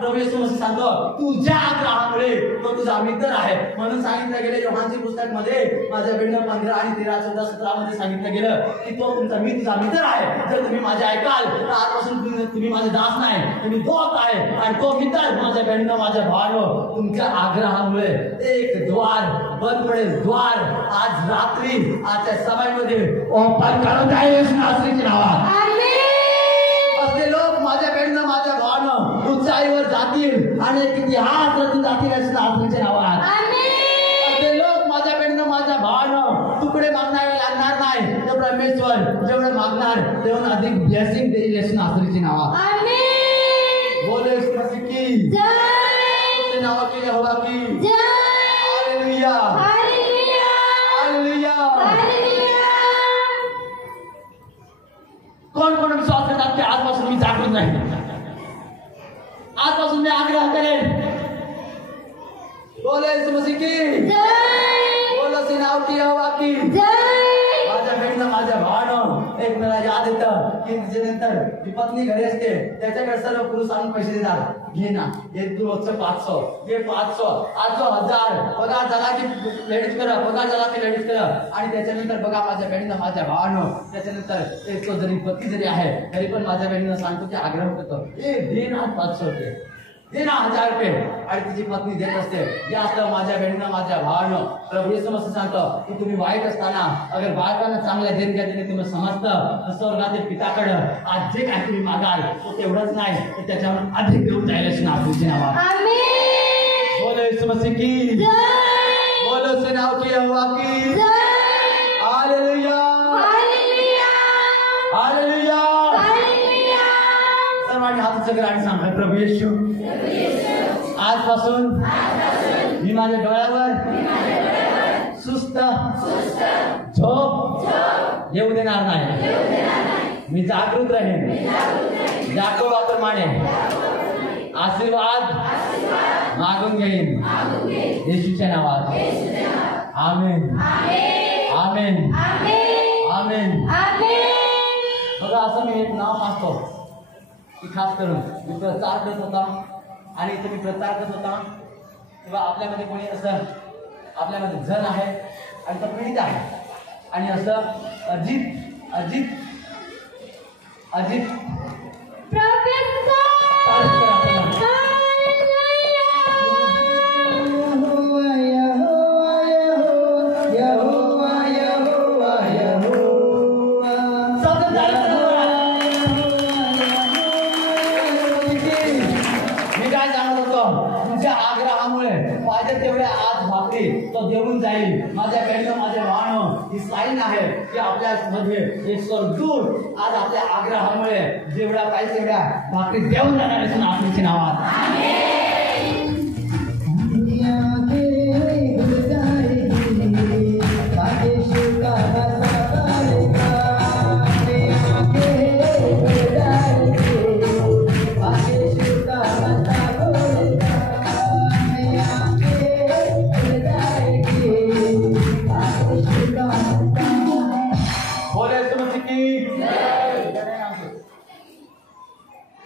प्रभू येशू मसीह सांगतो तुझ्या आग्रहामुळे तो तुझा मित्र आहे. म्हणून सांगितलं गेलं योहानच्या पुस्तक मध्ये माझ्या बहिणीनं 15 आणि 13, 14, 17 मध्ये सांगितलं गेलं की तो तुझा मित्र आहे. जर तुम्ही माझे ऐकाल तर आजपासून तुम्ही माझे दास नाही, तुम्ही दोस्त आहे आणि तो मित्र माझ्या बहिणीनं माझ्या भावानं तुमच्या आग्रहामुळे एक द्वार बंद पडेल. द्वार आज रात्री आजच्या समयामध्ये ओपन करत आहे नात्रीच्या नावात. असे लोक माझ्या बहिणीनं माझ्या भावानं उंचाईवर जातील आणि एक इतिहास रचून जातील नात्रीच्या नावात. असे लोक माझ्या बहिणीनं माझ्या भावानं तुकडे मागणारे लागणार नाही तर परमेश्वर जेवढं मागणार तेवढं अधिक ब्लेसिंग देईल नात्रीच्या नावात. बोले येशू मसीह की जय. नाव की यहोवा की जय. Hallelujah hallelujah hallelujah. कोण कोण विश्वास करतात की आजपासून मी जागृत नाही, आजपासून मी आग्रह करेन. बोले येशू मसीह की जय. बोलो सेनाओं की यहोवा की जय. माझ्या बहिणीनं माझ्या भावानं एक मला याद येतं की त्याच्यानंतर ती पत्नी घरी असते, त्याच्याकडे सर्व पुरुष आणून पैसे देतात, घे ना एक रोजचं 500, घे 500, आज 1000 पगार झाला की लेडीज करा, पगार झाला की लेडीज करा. आणि त्याच्यानंतर बघा माझ्या बहिणीनं, माझ्या भावानं, त्याच्यानंतर एक तो जरी पती जरी आहे तरी पण माझ्या बहिणीनं सांगतो की आग्रह करतो, दे ना 500 रुपये, दे ना 1000 रुपये. आणि तिची पत्नी देत असते. या असतं माझ्या बहिणीनं, माझ्या भावानं. प्रभू येशू मसीह सांगतो की तुम्ही वाईट असताना अगर बाळकांना चांगल्या देणग्या दिले तुम्ही समजतं स्वर्गातील पिताकडं आज जे काय तुम्ही मागाल तो तेवढंच नाही तर त्याच्यावर अधिक देऊन जाईल नावाची नावा. बोलो येशू मसीह की जय, बोलो सेनाओं की यहोवा की जय. Hallelujah, hallelujah, hallelujah. सर्वांनी हात उंच करा आणि सांगा, प्रभू येशू आजपासून मी माझ्या डोळ्यावर सुस्त झोप येऊ देणार नाही. मी जागृत राहीन, याकोबाप्रमाणे आशीर्वाद मागून घेईन येशूच्या नावात. आमेन, आमेन, आमेन. बघा असं मी एक नाव सांगतो की खास करून मी प्रचार करत होता आणि इथे मी प्रचार करत होता तेव्हा आपल्यामध्ये कोणी असं आपल्यामध्ये जण आहे आणि तो पीडित आहे आणि असं अजित अजित अजित तेवढ्या आज भाकरी तो देऊन जाईल. माझ्या बहिणीनं, माझ्या भावानं, ही साईन आहे की आपल्या मध्ये एक स्वर्गदूत आज आपल्या आग्रहामुळे जेवढ्या पाहिजे तेवढ्या भाकरी देऊन जाणार आहे आपल्याच्या नावात.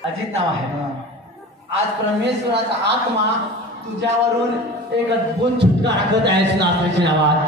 अजित नाव आहे. आज परमेश्वराचा आत्मा तुझ्यावरून एक अद्भुत छुटका टाकत आहे नावाच्या नावात.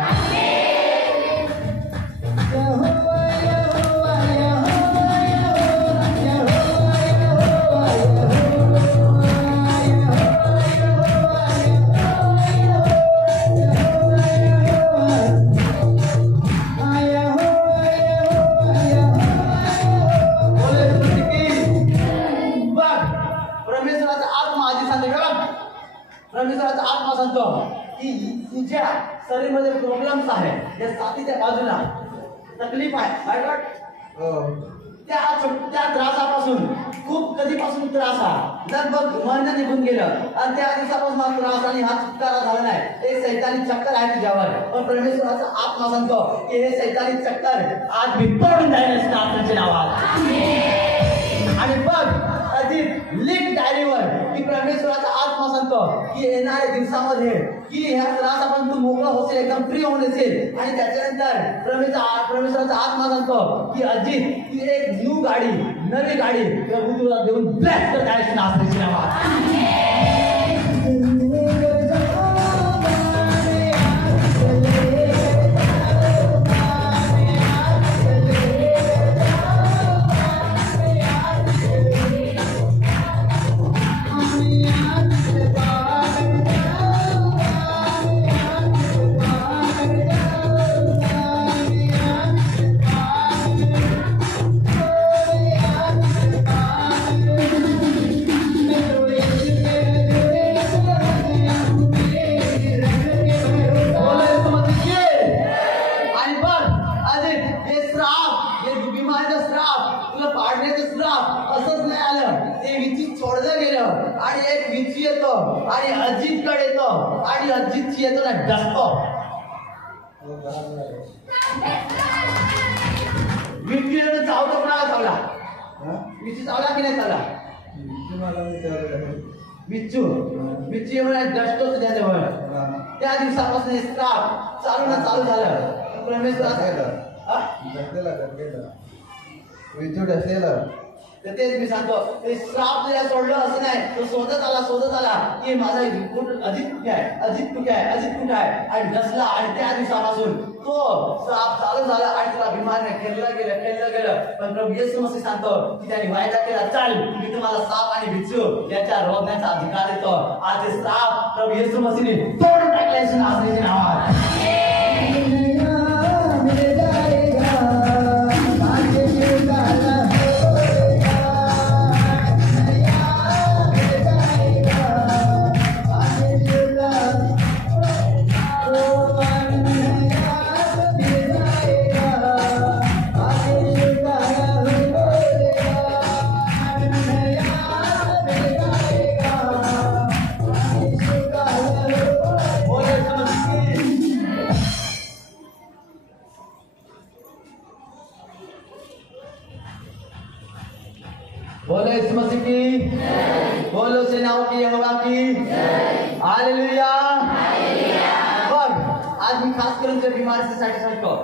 परमेश्वराचा आत्मा सांगतो की तुझ्या शरीरामध्ये प्रॉब्लेम्स आहे, या साथीच्या बाजूला तकलीफ आहे, त्या त्रासापासून खूप कधीपासून त्रास हा लगभग महिना निघून गेलं आणि त्या दिवसापासून हा त्रास आणि हा छुटकारा झाला नाही. एक सैतानी चक्कर आहे तुझ्यावर, पण परमेश्वराचा आत्मा सांगतो की हे सैतानी चक्कर आज मी तोडून जाईल आपल्याच्या नावात. आणि बघ अजित लिख डायरीवर की परमेश्वराचा आत्मा सांगतो की येणाऱ्या दिवसामध्ये की ह्या त्रासापासून तू मोकळा होशील, एकदम फ्री होऊन येशील. आणि त्याच्यानंतर परमेश्वराचा आत्मा सांगतो की अजित ती एक नवी गाडी प्रभू तुला देऊन ब्लेस करत आहे नावाची नावात. आणि अजितकडे येतो आणि अजितची येतो ना डसतो. विचार चावला कोणाला चावला, विची चावला की नाही चावला, बिच्चू एवढा डसतो तुझ्याजवळ. त्या दिवसापासून श्राप चालू झालं. परमेश्वराचा विचूट असेल तर तेच मी सांगतो, ते श्राप तुला सोडलं असं नाही, तो शोधत आला की माझा अजित कुठे आहे आणि नसला. आणि त्या दिवसापासून तो श्राप चालू झाला आणि तुला बिमारीने खेळलं गेलं. पण प्रभू येशू मसीह सांगतो की त्याने वायदा केला, चल मी तुम्हाला साप आणि बिच्छू याच्या रोखण्याचा अधिकार देतो. आज ते श्राप प्रभू येशू मसीहने तोडून टाकल्याचे नावाच्या नावात. बोलो यीशु मसीह की, बोलो सेनाओं की यहोवा की हालेलुया. बघ आज मी खास करून त्या बिमारीसाठी सांगतो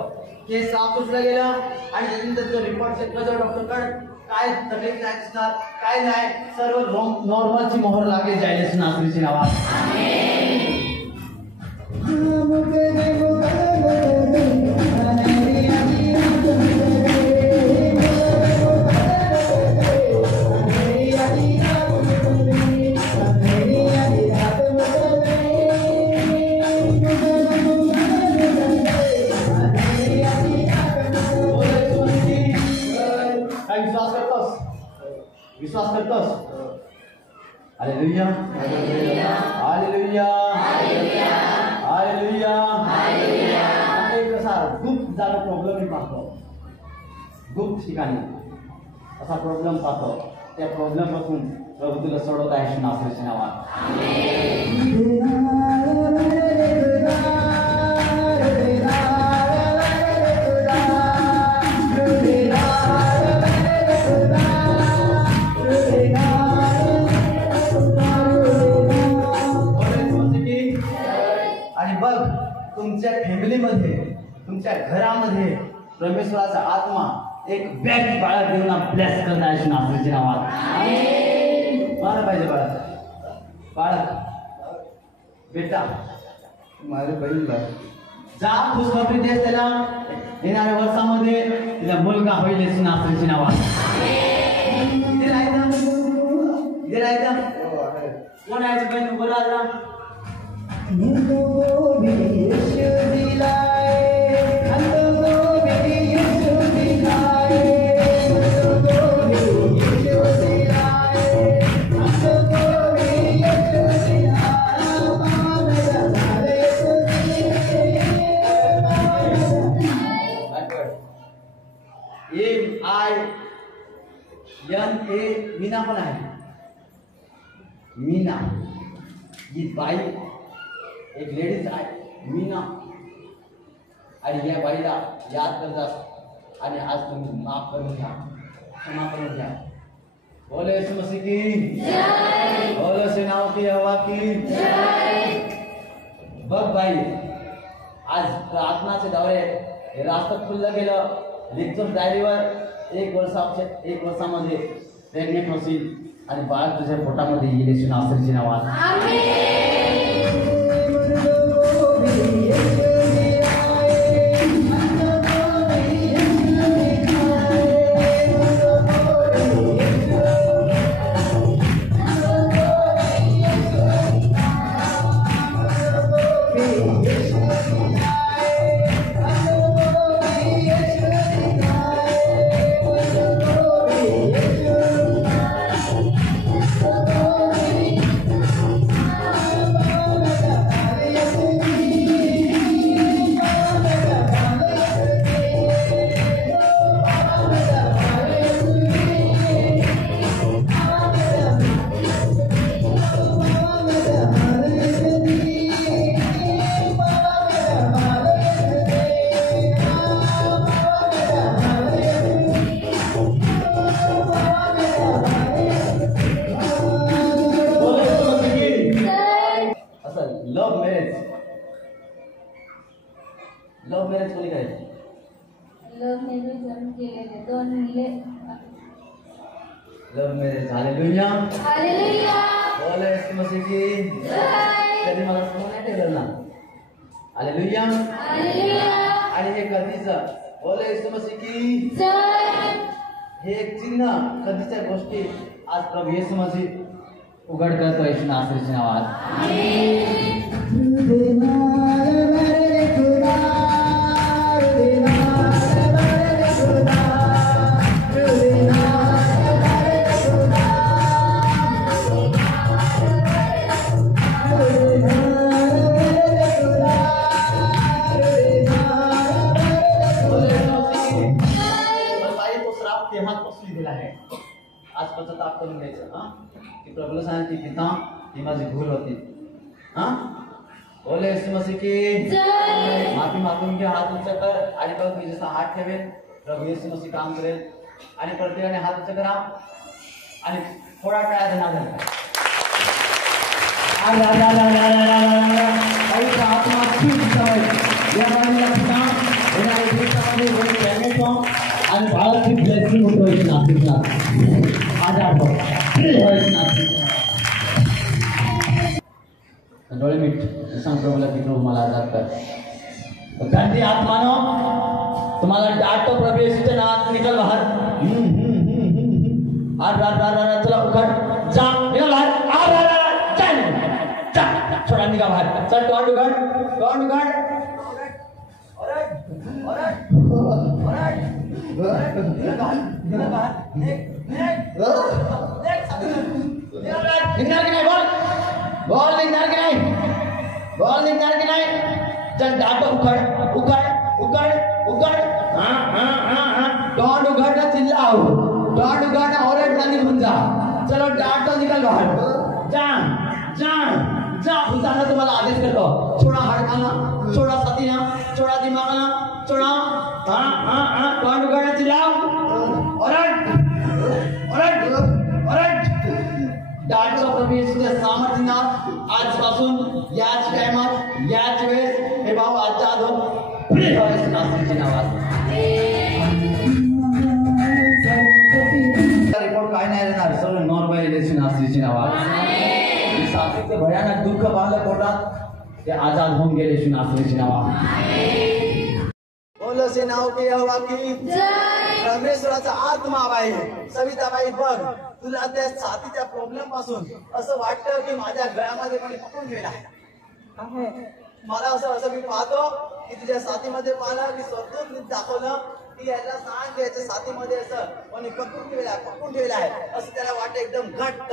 की साप उचलला गेला आणि त्यानंतर तो रिपोर्ट चेक करतो डॉक्टरकडे, काय तकलीफ नाही दिसणार, काय नाही, सर्व नॉर्मलची मोहर लागेल जाईल येशू नासरीच्या नावात. विश्वास करतोस? Hallelujah hallelujah hallelujah hallelujah. कसा गुप्त जागा प्रॉब्लेम मी पाहतो, गुप्त ठिकाणी असा प्रॉब्लेम पाहतो, त्या प्रॉब्लेम पासून प्रभू तुला सोडवत आहे येशू नासरीच्या नावात. आणि बघ तुमच्या फॅमिलीमध्ये, तुमच्या घरामध्ये परमेश्वराचा आत्मा एक बॅग बाळक देऊन ब्लेस करणार येशू नासरीच्या नावात. मला पाहिजे बाळक बेटा माझ्या बहिणीला जा खुशखबरी देस त्याला, येणाऱ्या वर्षामध्ये तिला मुलगा होईल येशू नासरीच्या नावात. इथे राहायचं कोण आहे बहीण बोला जरा. MINA मीना पण आहे. मीना ही बाई एक लेडीज आहे मीना, आणि या बाईला याद करतात आणि आज तुम्ही माफ करून घ्या, क्षमा करून घ्या. बोलो यीशु मसीह की जय, बोलो सेनाओं की यहोवा की जय. बघ बाई आज प्रार्थनाचे दौरे हे रास्ता खुललं गेलं. लेक्चर डायरीवर एक वर्षामध्ये प्रेग्नेंट होशील आणि बाळ तुझ्या पोटामध्ये येईल येशू नासरीच्या नावात. लव्ह मॅरेज कोणी करायची? लव्ह मॅरेज केलेले 2 मुले. Love marriage. हालेलुया. हालेलुया. बोल येशू मसीह की जय. कधी मला कोणी ठेवलं ना. हालेलुया. हालेलुया. आणि हे कधीचं बोल येशू मसीह की जय. हे एक चिन्ह कधीच्या गोष्टी आज प्रभू येशू मसीह उघड करतो येशू नासरीच्या नावात. आज पश्चाताप करून घ्यायचं हा की प्रभूला सांगितली पिता ही माझी भूल होती हा. बोले येशू मसीह की जय. माफी मागून घ्या. हात उंच कर आणि बघ मी जसा हात ठेवेल प्रभू येशू मसीह काम करेल. आणि प्रत्येकाने हात उंच करा आणि थोडा काळ धना धना. आत्मा आणि बाळाची ब्लेसिंग होतो नाशिकला. डोळे मीठ सांगतो मला की प्रभू मला आजाद कर. गांधी आत्मानो तुम्हाला डाटो प्रभू येशूच्या नावात निघाल बाहेर. चला उघड जा निघाल बाहेर. छोड़ा निघा बाहेर. चल तोंड उघड. तोंड उघड. निघणार की नाही बोल. बोल निघणार की नाही. बोल निघणार की नाही. चल डाटो उघड उघड उघड उघड. तोंड उघड ना चिल्लाओ. तोंड उघड ना ओरडता निघून जा. चलो डाटो निकल बाहर. जा जा जा. उतारना तुम्हाला आदेश करतो. छोड़ा हाडकाना, छोड़ा छातीना, छोड़ा दिमागाना, छोड़ा. तोंड उघड ना चिल्लाओ. ओरड ओरड ओरड. डाटो प्रभू येशूच्या सामर्थ्यानं आजपासून याच टाइमात याच वेळेस हे भाऊ आजाद हो फ्री हो येशू नासरीच्या नावात. रिपोर्ट काय नाही येणार. सर्व नॉर्मल येशू नासरीच्या नावात. साथीचे भयानक दुःख बांधलं पोटात ते आजाद होऊन गेले येशू नासरीच्या नावात. बोल से नाव की हवा की जय. परमेश्वराचा आत्मा बाई. सविताबाई बघ तुला त्या छातीच्या प्रॉब्लेम पासून असं वाटतं की माझ्या गळ्यामध्ये कोणी पकडून गेला आहे. मला असं मी पाहतो की तुझ्या छातीमध्ये पाहिलं की स्वतःच दाखवलं की याला सांग की याच्या छातीमध्ये असं कोणी पकडून ठेवलं आहे असं त्याला वाटतं एकदम घट्ट.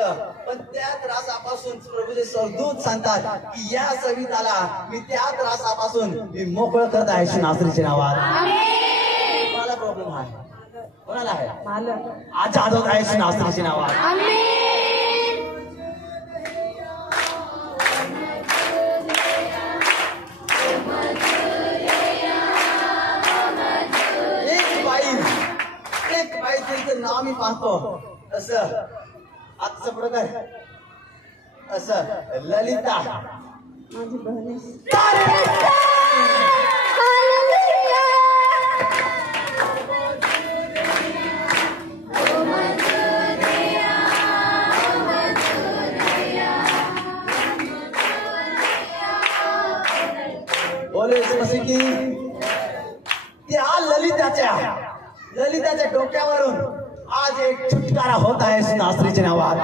पण त्या त्रासापासून प्रभूचे स्वर्गदूत सांगतात की या सविताला मी त्या त्रासापासून मी मोकळं करत आहे येशू नासरीच्या नावात. मला प्रॉब्लेम आहे. कोणाला आहे. आजाद होत आहे येशू नासरीच्या नावात. एक बाई त्यांचं नाव मी पाहतो असं आजचं प्रकार असं ललिता. माझी बहीण. बोले मसीह की त्या ललिताच्या डोक्यावरून आज एक छुटकारा होत आहे येशू नासरीच्या नावात.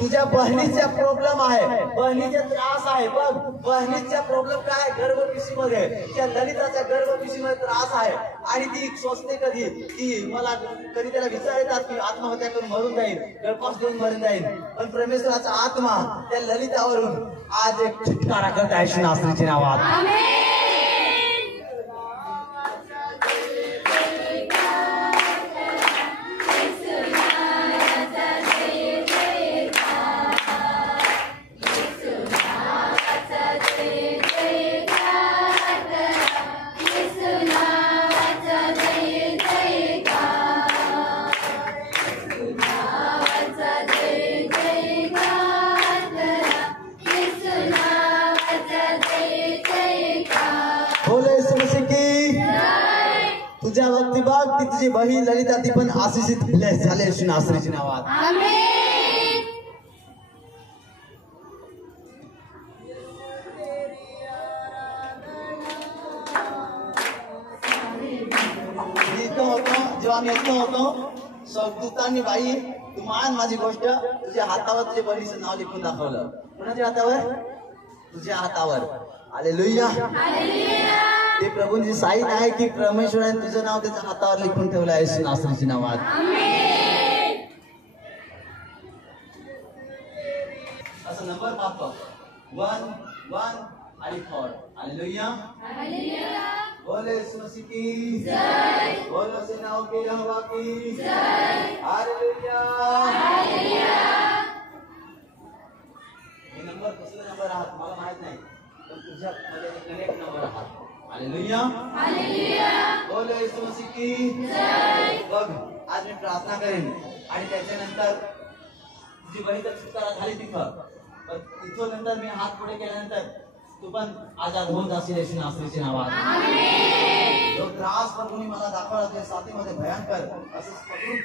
तुझ्या बहिणीचा प्रॉब्लेम आहे. बहिणीचा त्रास आहे. बघ बहिणीचा प्रॉब्लेम काय गर्भपिशवीमध्ये. त्या ललिताच्या गर्भपिशवीमध्ये त्रास आहे आणि ती सोचते कधी की मला कधी त्याला विचारतात की आत्महत्या करून मरून जाईल, गर्भास देऊन मरून जाईल. पण परमेश्वराचा आत्मा त्या ललितावरून आज एक छुटकारा करत आहे येशू नासरीच्या नावात. जय जय माझी बहीण ललिता ती पण आशिषित झाले येशू नासरीच्या नावात. आमेन. जेव्हा मी येतो होतो स्वर्गदूतांनी बाई तू मान माझी गोष्ट तुझ्या हातावर तुझ्या बहिणीचं नाव लिखून दाखवलं. कुणाच्या हातावर? तुझ्या हातावर. हालेलुया. ते प्रभूंची साईन आहे की परमेश्वराने तुझं नाव त्याच्या हातावर लिखून ठेवलं आहे येशू नासरीच्या नावात. असं नंबर पाहतो 1 1 आणि 4. हालेलुया. बोले यीशु मसीह की जय. बोलो सेनाओं के यहोवा की जय. हालेलुया. हे नंबर कसला नंबर आहात मला माहित नाही पण तुझ्या मध्ये कनेक्ट नंबर आहात. हालेलुया. बोलो यीशु मसीह की जय. बघ आज मी प्रार्थना करेन आणि त्याच्यानंतर तुझी बहीण तर सुटका झाली तिथं नंतर मी हात पुढे केल्यानंतर तू पण आजाद होऊन जाशील येशू नासरीच्या नावात. जो त्रास पण कोणी मला दाखवला ते साथीमध्ये भयंकर असं पकडून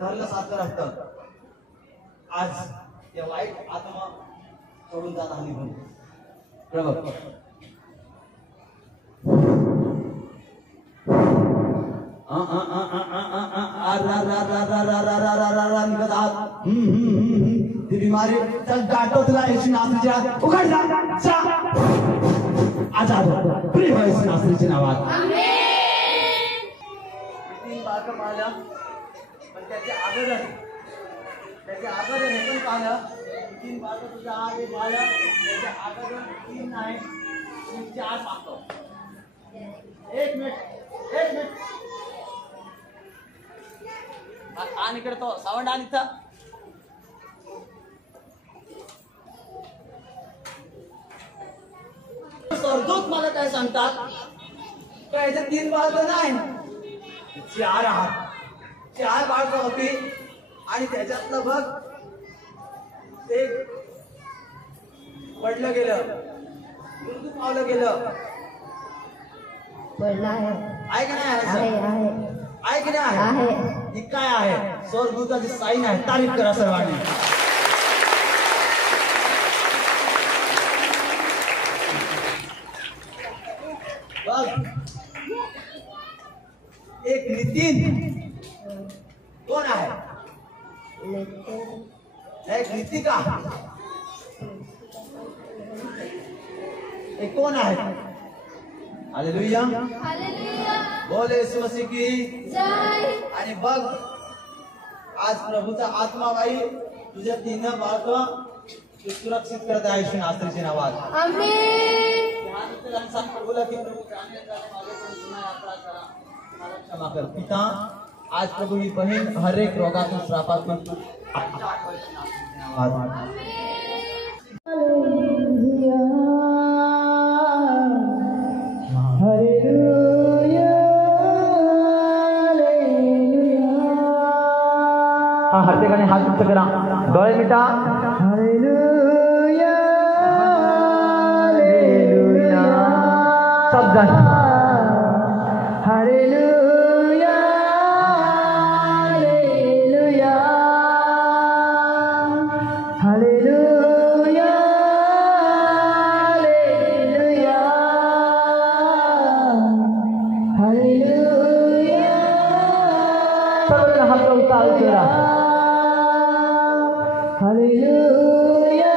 धरलं सारखं रक्त आज त्या वाईट आत्मा सोडून जात आहे निघून. प्रभू निघत आहात ती बिमारी चल गाठो तुला येशू नासरीच्या उघड जा आजाद हो फ्री हो येशू नासरीच्या नावात. आमेन. 3 बाळकं पाहिलं पण त्याच्या अगोदर हे पण पाहिलं 3 बाळकं तुझ्या आगे पाहिलं त्याच्या अगोदर 3 नाही 4 पाहतो. 1 मिनिट आणि इकडे तो सावंड आणि इथं सरदूत मला काय सांगतात काय 3 बाळकं नाही 4 आहात. 4 बाळकं होती आणि त्याच्यातलं बघ एक पडलं गेलं मृत्यू पावलं गेलं. पडला आहे. आहे का नाही? आहे. आहे की नाही? आहे. ही काय आहे? स्वर्गदूताची साईन आहे. तारीफ करा सर्वांनी. बघ एक नितीन कोण आहे? एक नितिका एक कोण आहे? हालेलुया. बोले यीशु मसीह की जय. आणि बघ आज प्रभूचा आत्मा बाई तुझ्या 3 बाळकं तू सुरक्षित करत आहे येशू नासरीच्या नावात. आमेन. प्रभूला की प्रभू क्षमा कर पिता. आज प्रभू ही बहीण हर एक रोगातून श्रापातून हर ठिकाणी हात उंच करा डोळे मिटा. हालेलुया हालेलुया सब जण hallelujah hallelujah hallelujah hallelujah hallelujah. सर्वजण हात उंचावून करा. हालेलुया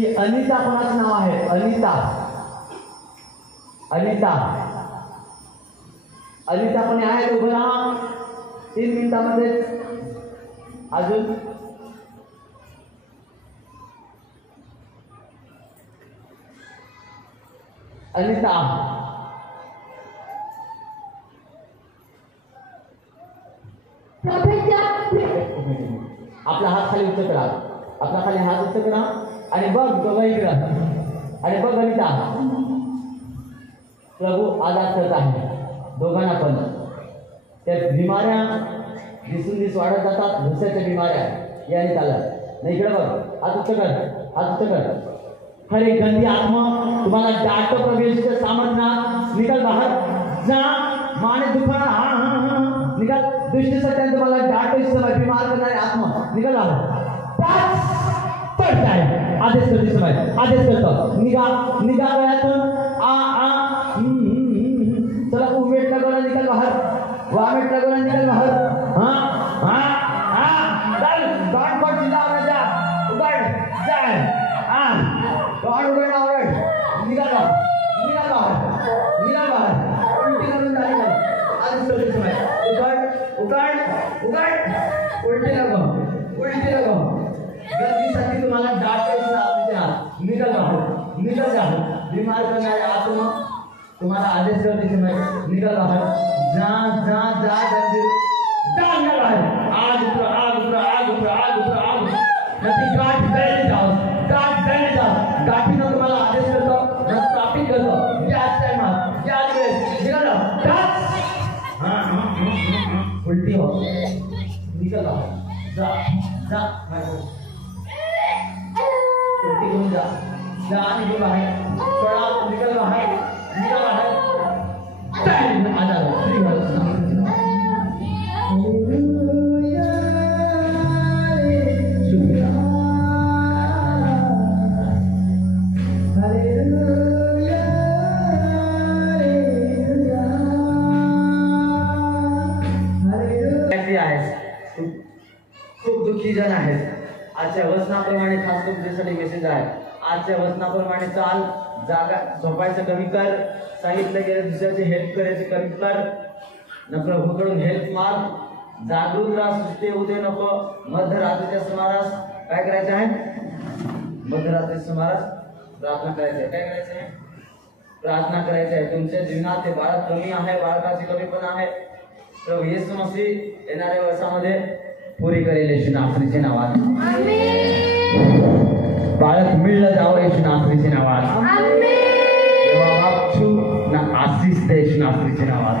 की अनिता कोणाचं नाव आहे? अनिता अनिता अनिता पण आहे. उभं राहा 3 मिनिटामध्ये. अजून अनिता आपला हात खाली उच्च करा. आपला खाली हात उच्च करा आणि बघ दोघं इकडे आणि बघ अनिता प्रभू आजाद करत आहे दोघांना पण. त्या बिमाऱ्या दिवसेंदिवस वाढत जातात. भुसाच्या बिमाऱ्या या अनिताला. नाही इकडे बघ. हात उच्च कर. हात उच्च कर. हर एक गंदी आत्मा तुम्हाला डाट प्रवेश के सामर्थ्यात निकल बाहर जा. माने दुखणा निकल. दुष्ट सत्यान तुम्हाला डाट समय बीमार करणारे आत्मा निकल बाहर. पडत आहे. आदेश करतो समय. आदेश करतो. निघा निघा गळ्यातून. चला उमेट लगवला निकल बाहर. वामेट लगवला निकल बाहर. चल गाठ पड जिल्हा राजा उघड जाय. गाठ उघड आवड. निघाला निघाला निघाला. उलटी करून झाली ना. आदेश करतो समय. उघड उघड उघड. उलटी लगव उलटी लगव. गर्दीसाठी तुम्हाला डाट निकल बाहर. निकल जा. बीमार करणारे आत्मा तुम्हाला आदेश करते समय निकल बाहर. जा जा जा गंदी जा निकल बाहर. आग उतर आग उतर आग उतर आग उतर आग. नक्की गाठ गळले जाओ. गाठ गळले जाओ. गाठीनं तुम्हाला आदेश करतो. स्थापित करतो. याच टाइमात याच वेळेस निकल जा. उलटी हो. निकल बाहर. जा जा उलटी करून जा. जा निकल बाहर. थोडा निकल बाहर. निकल बाहर. आजाद फ्री हो. खूप दुःखी जण आहेत. आजच्या वचनाप्रमाणे खास तुमच्यासाठी मेसेज आहे. आजच्या वचनाप्रमाणे चाल. जागा झोपायचं कमी कर. सांगितलं गेलं दुसऱ्याचे हेल्प करायचे कमी कर. न प्रभूकडून हेल्प माग. जागृत राहा. सुस्ती होऊ दे नको. मध्यरात्रीच्या सुमारास काय करायचं आहे? मध्यरात्रीच्या सुमारास प्रार्थना करायची आहे. काय करायचं आहे? प्रार्थना करायची आहे. तुमच्या जीवनात ते बाळक कमी आहे. बाळकाची कमी पण आहे. प्रभू येशू मसीह येणाऱ्या वर्षामध्ये पुरी करेल येशू नासरीच्या नावात. बाळक मिळलं जावं येशू नासरीच्या नावात. बाप छू ना आशीष दे येशू नासरीच्या नावात.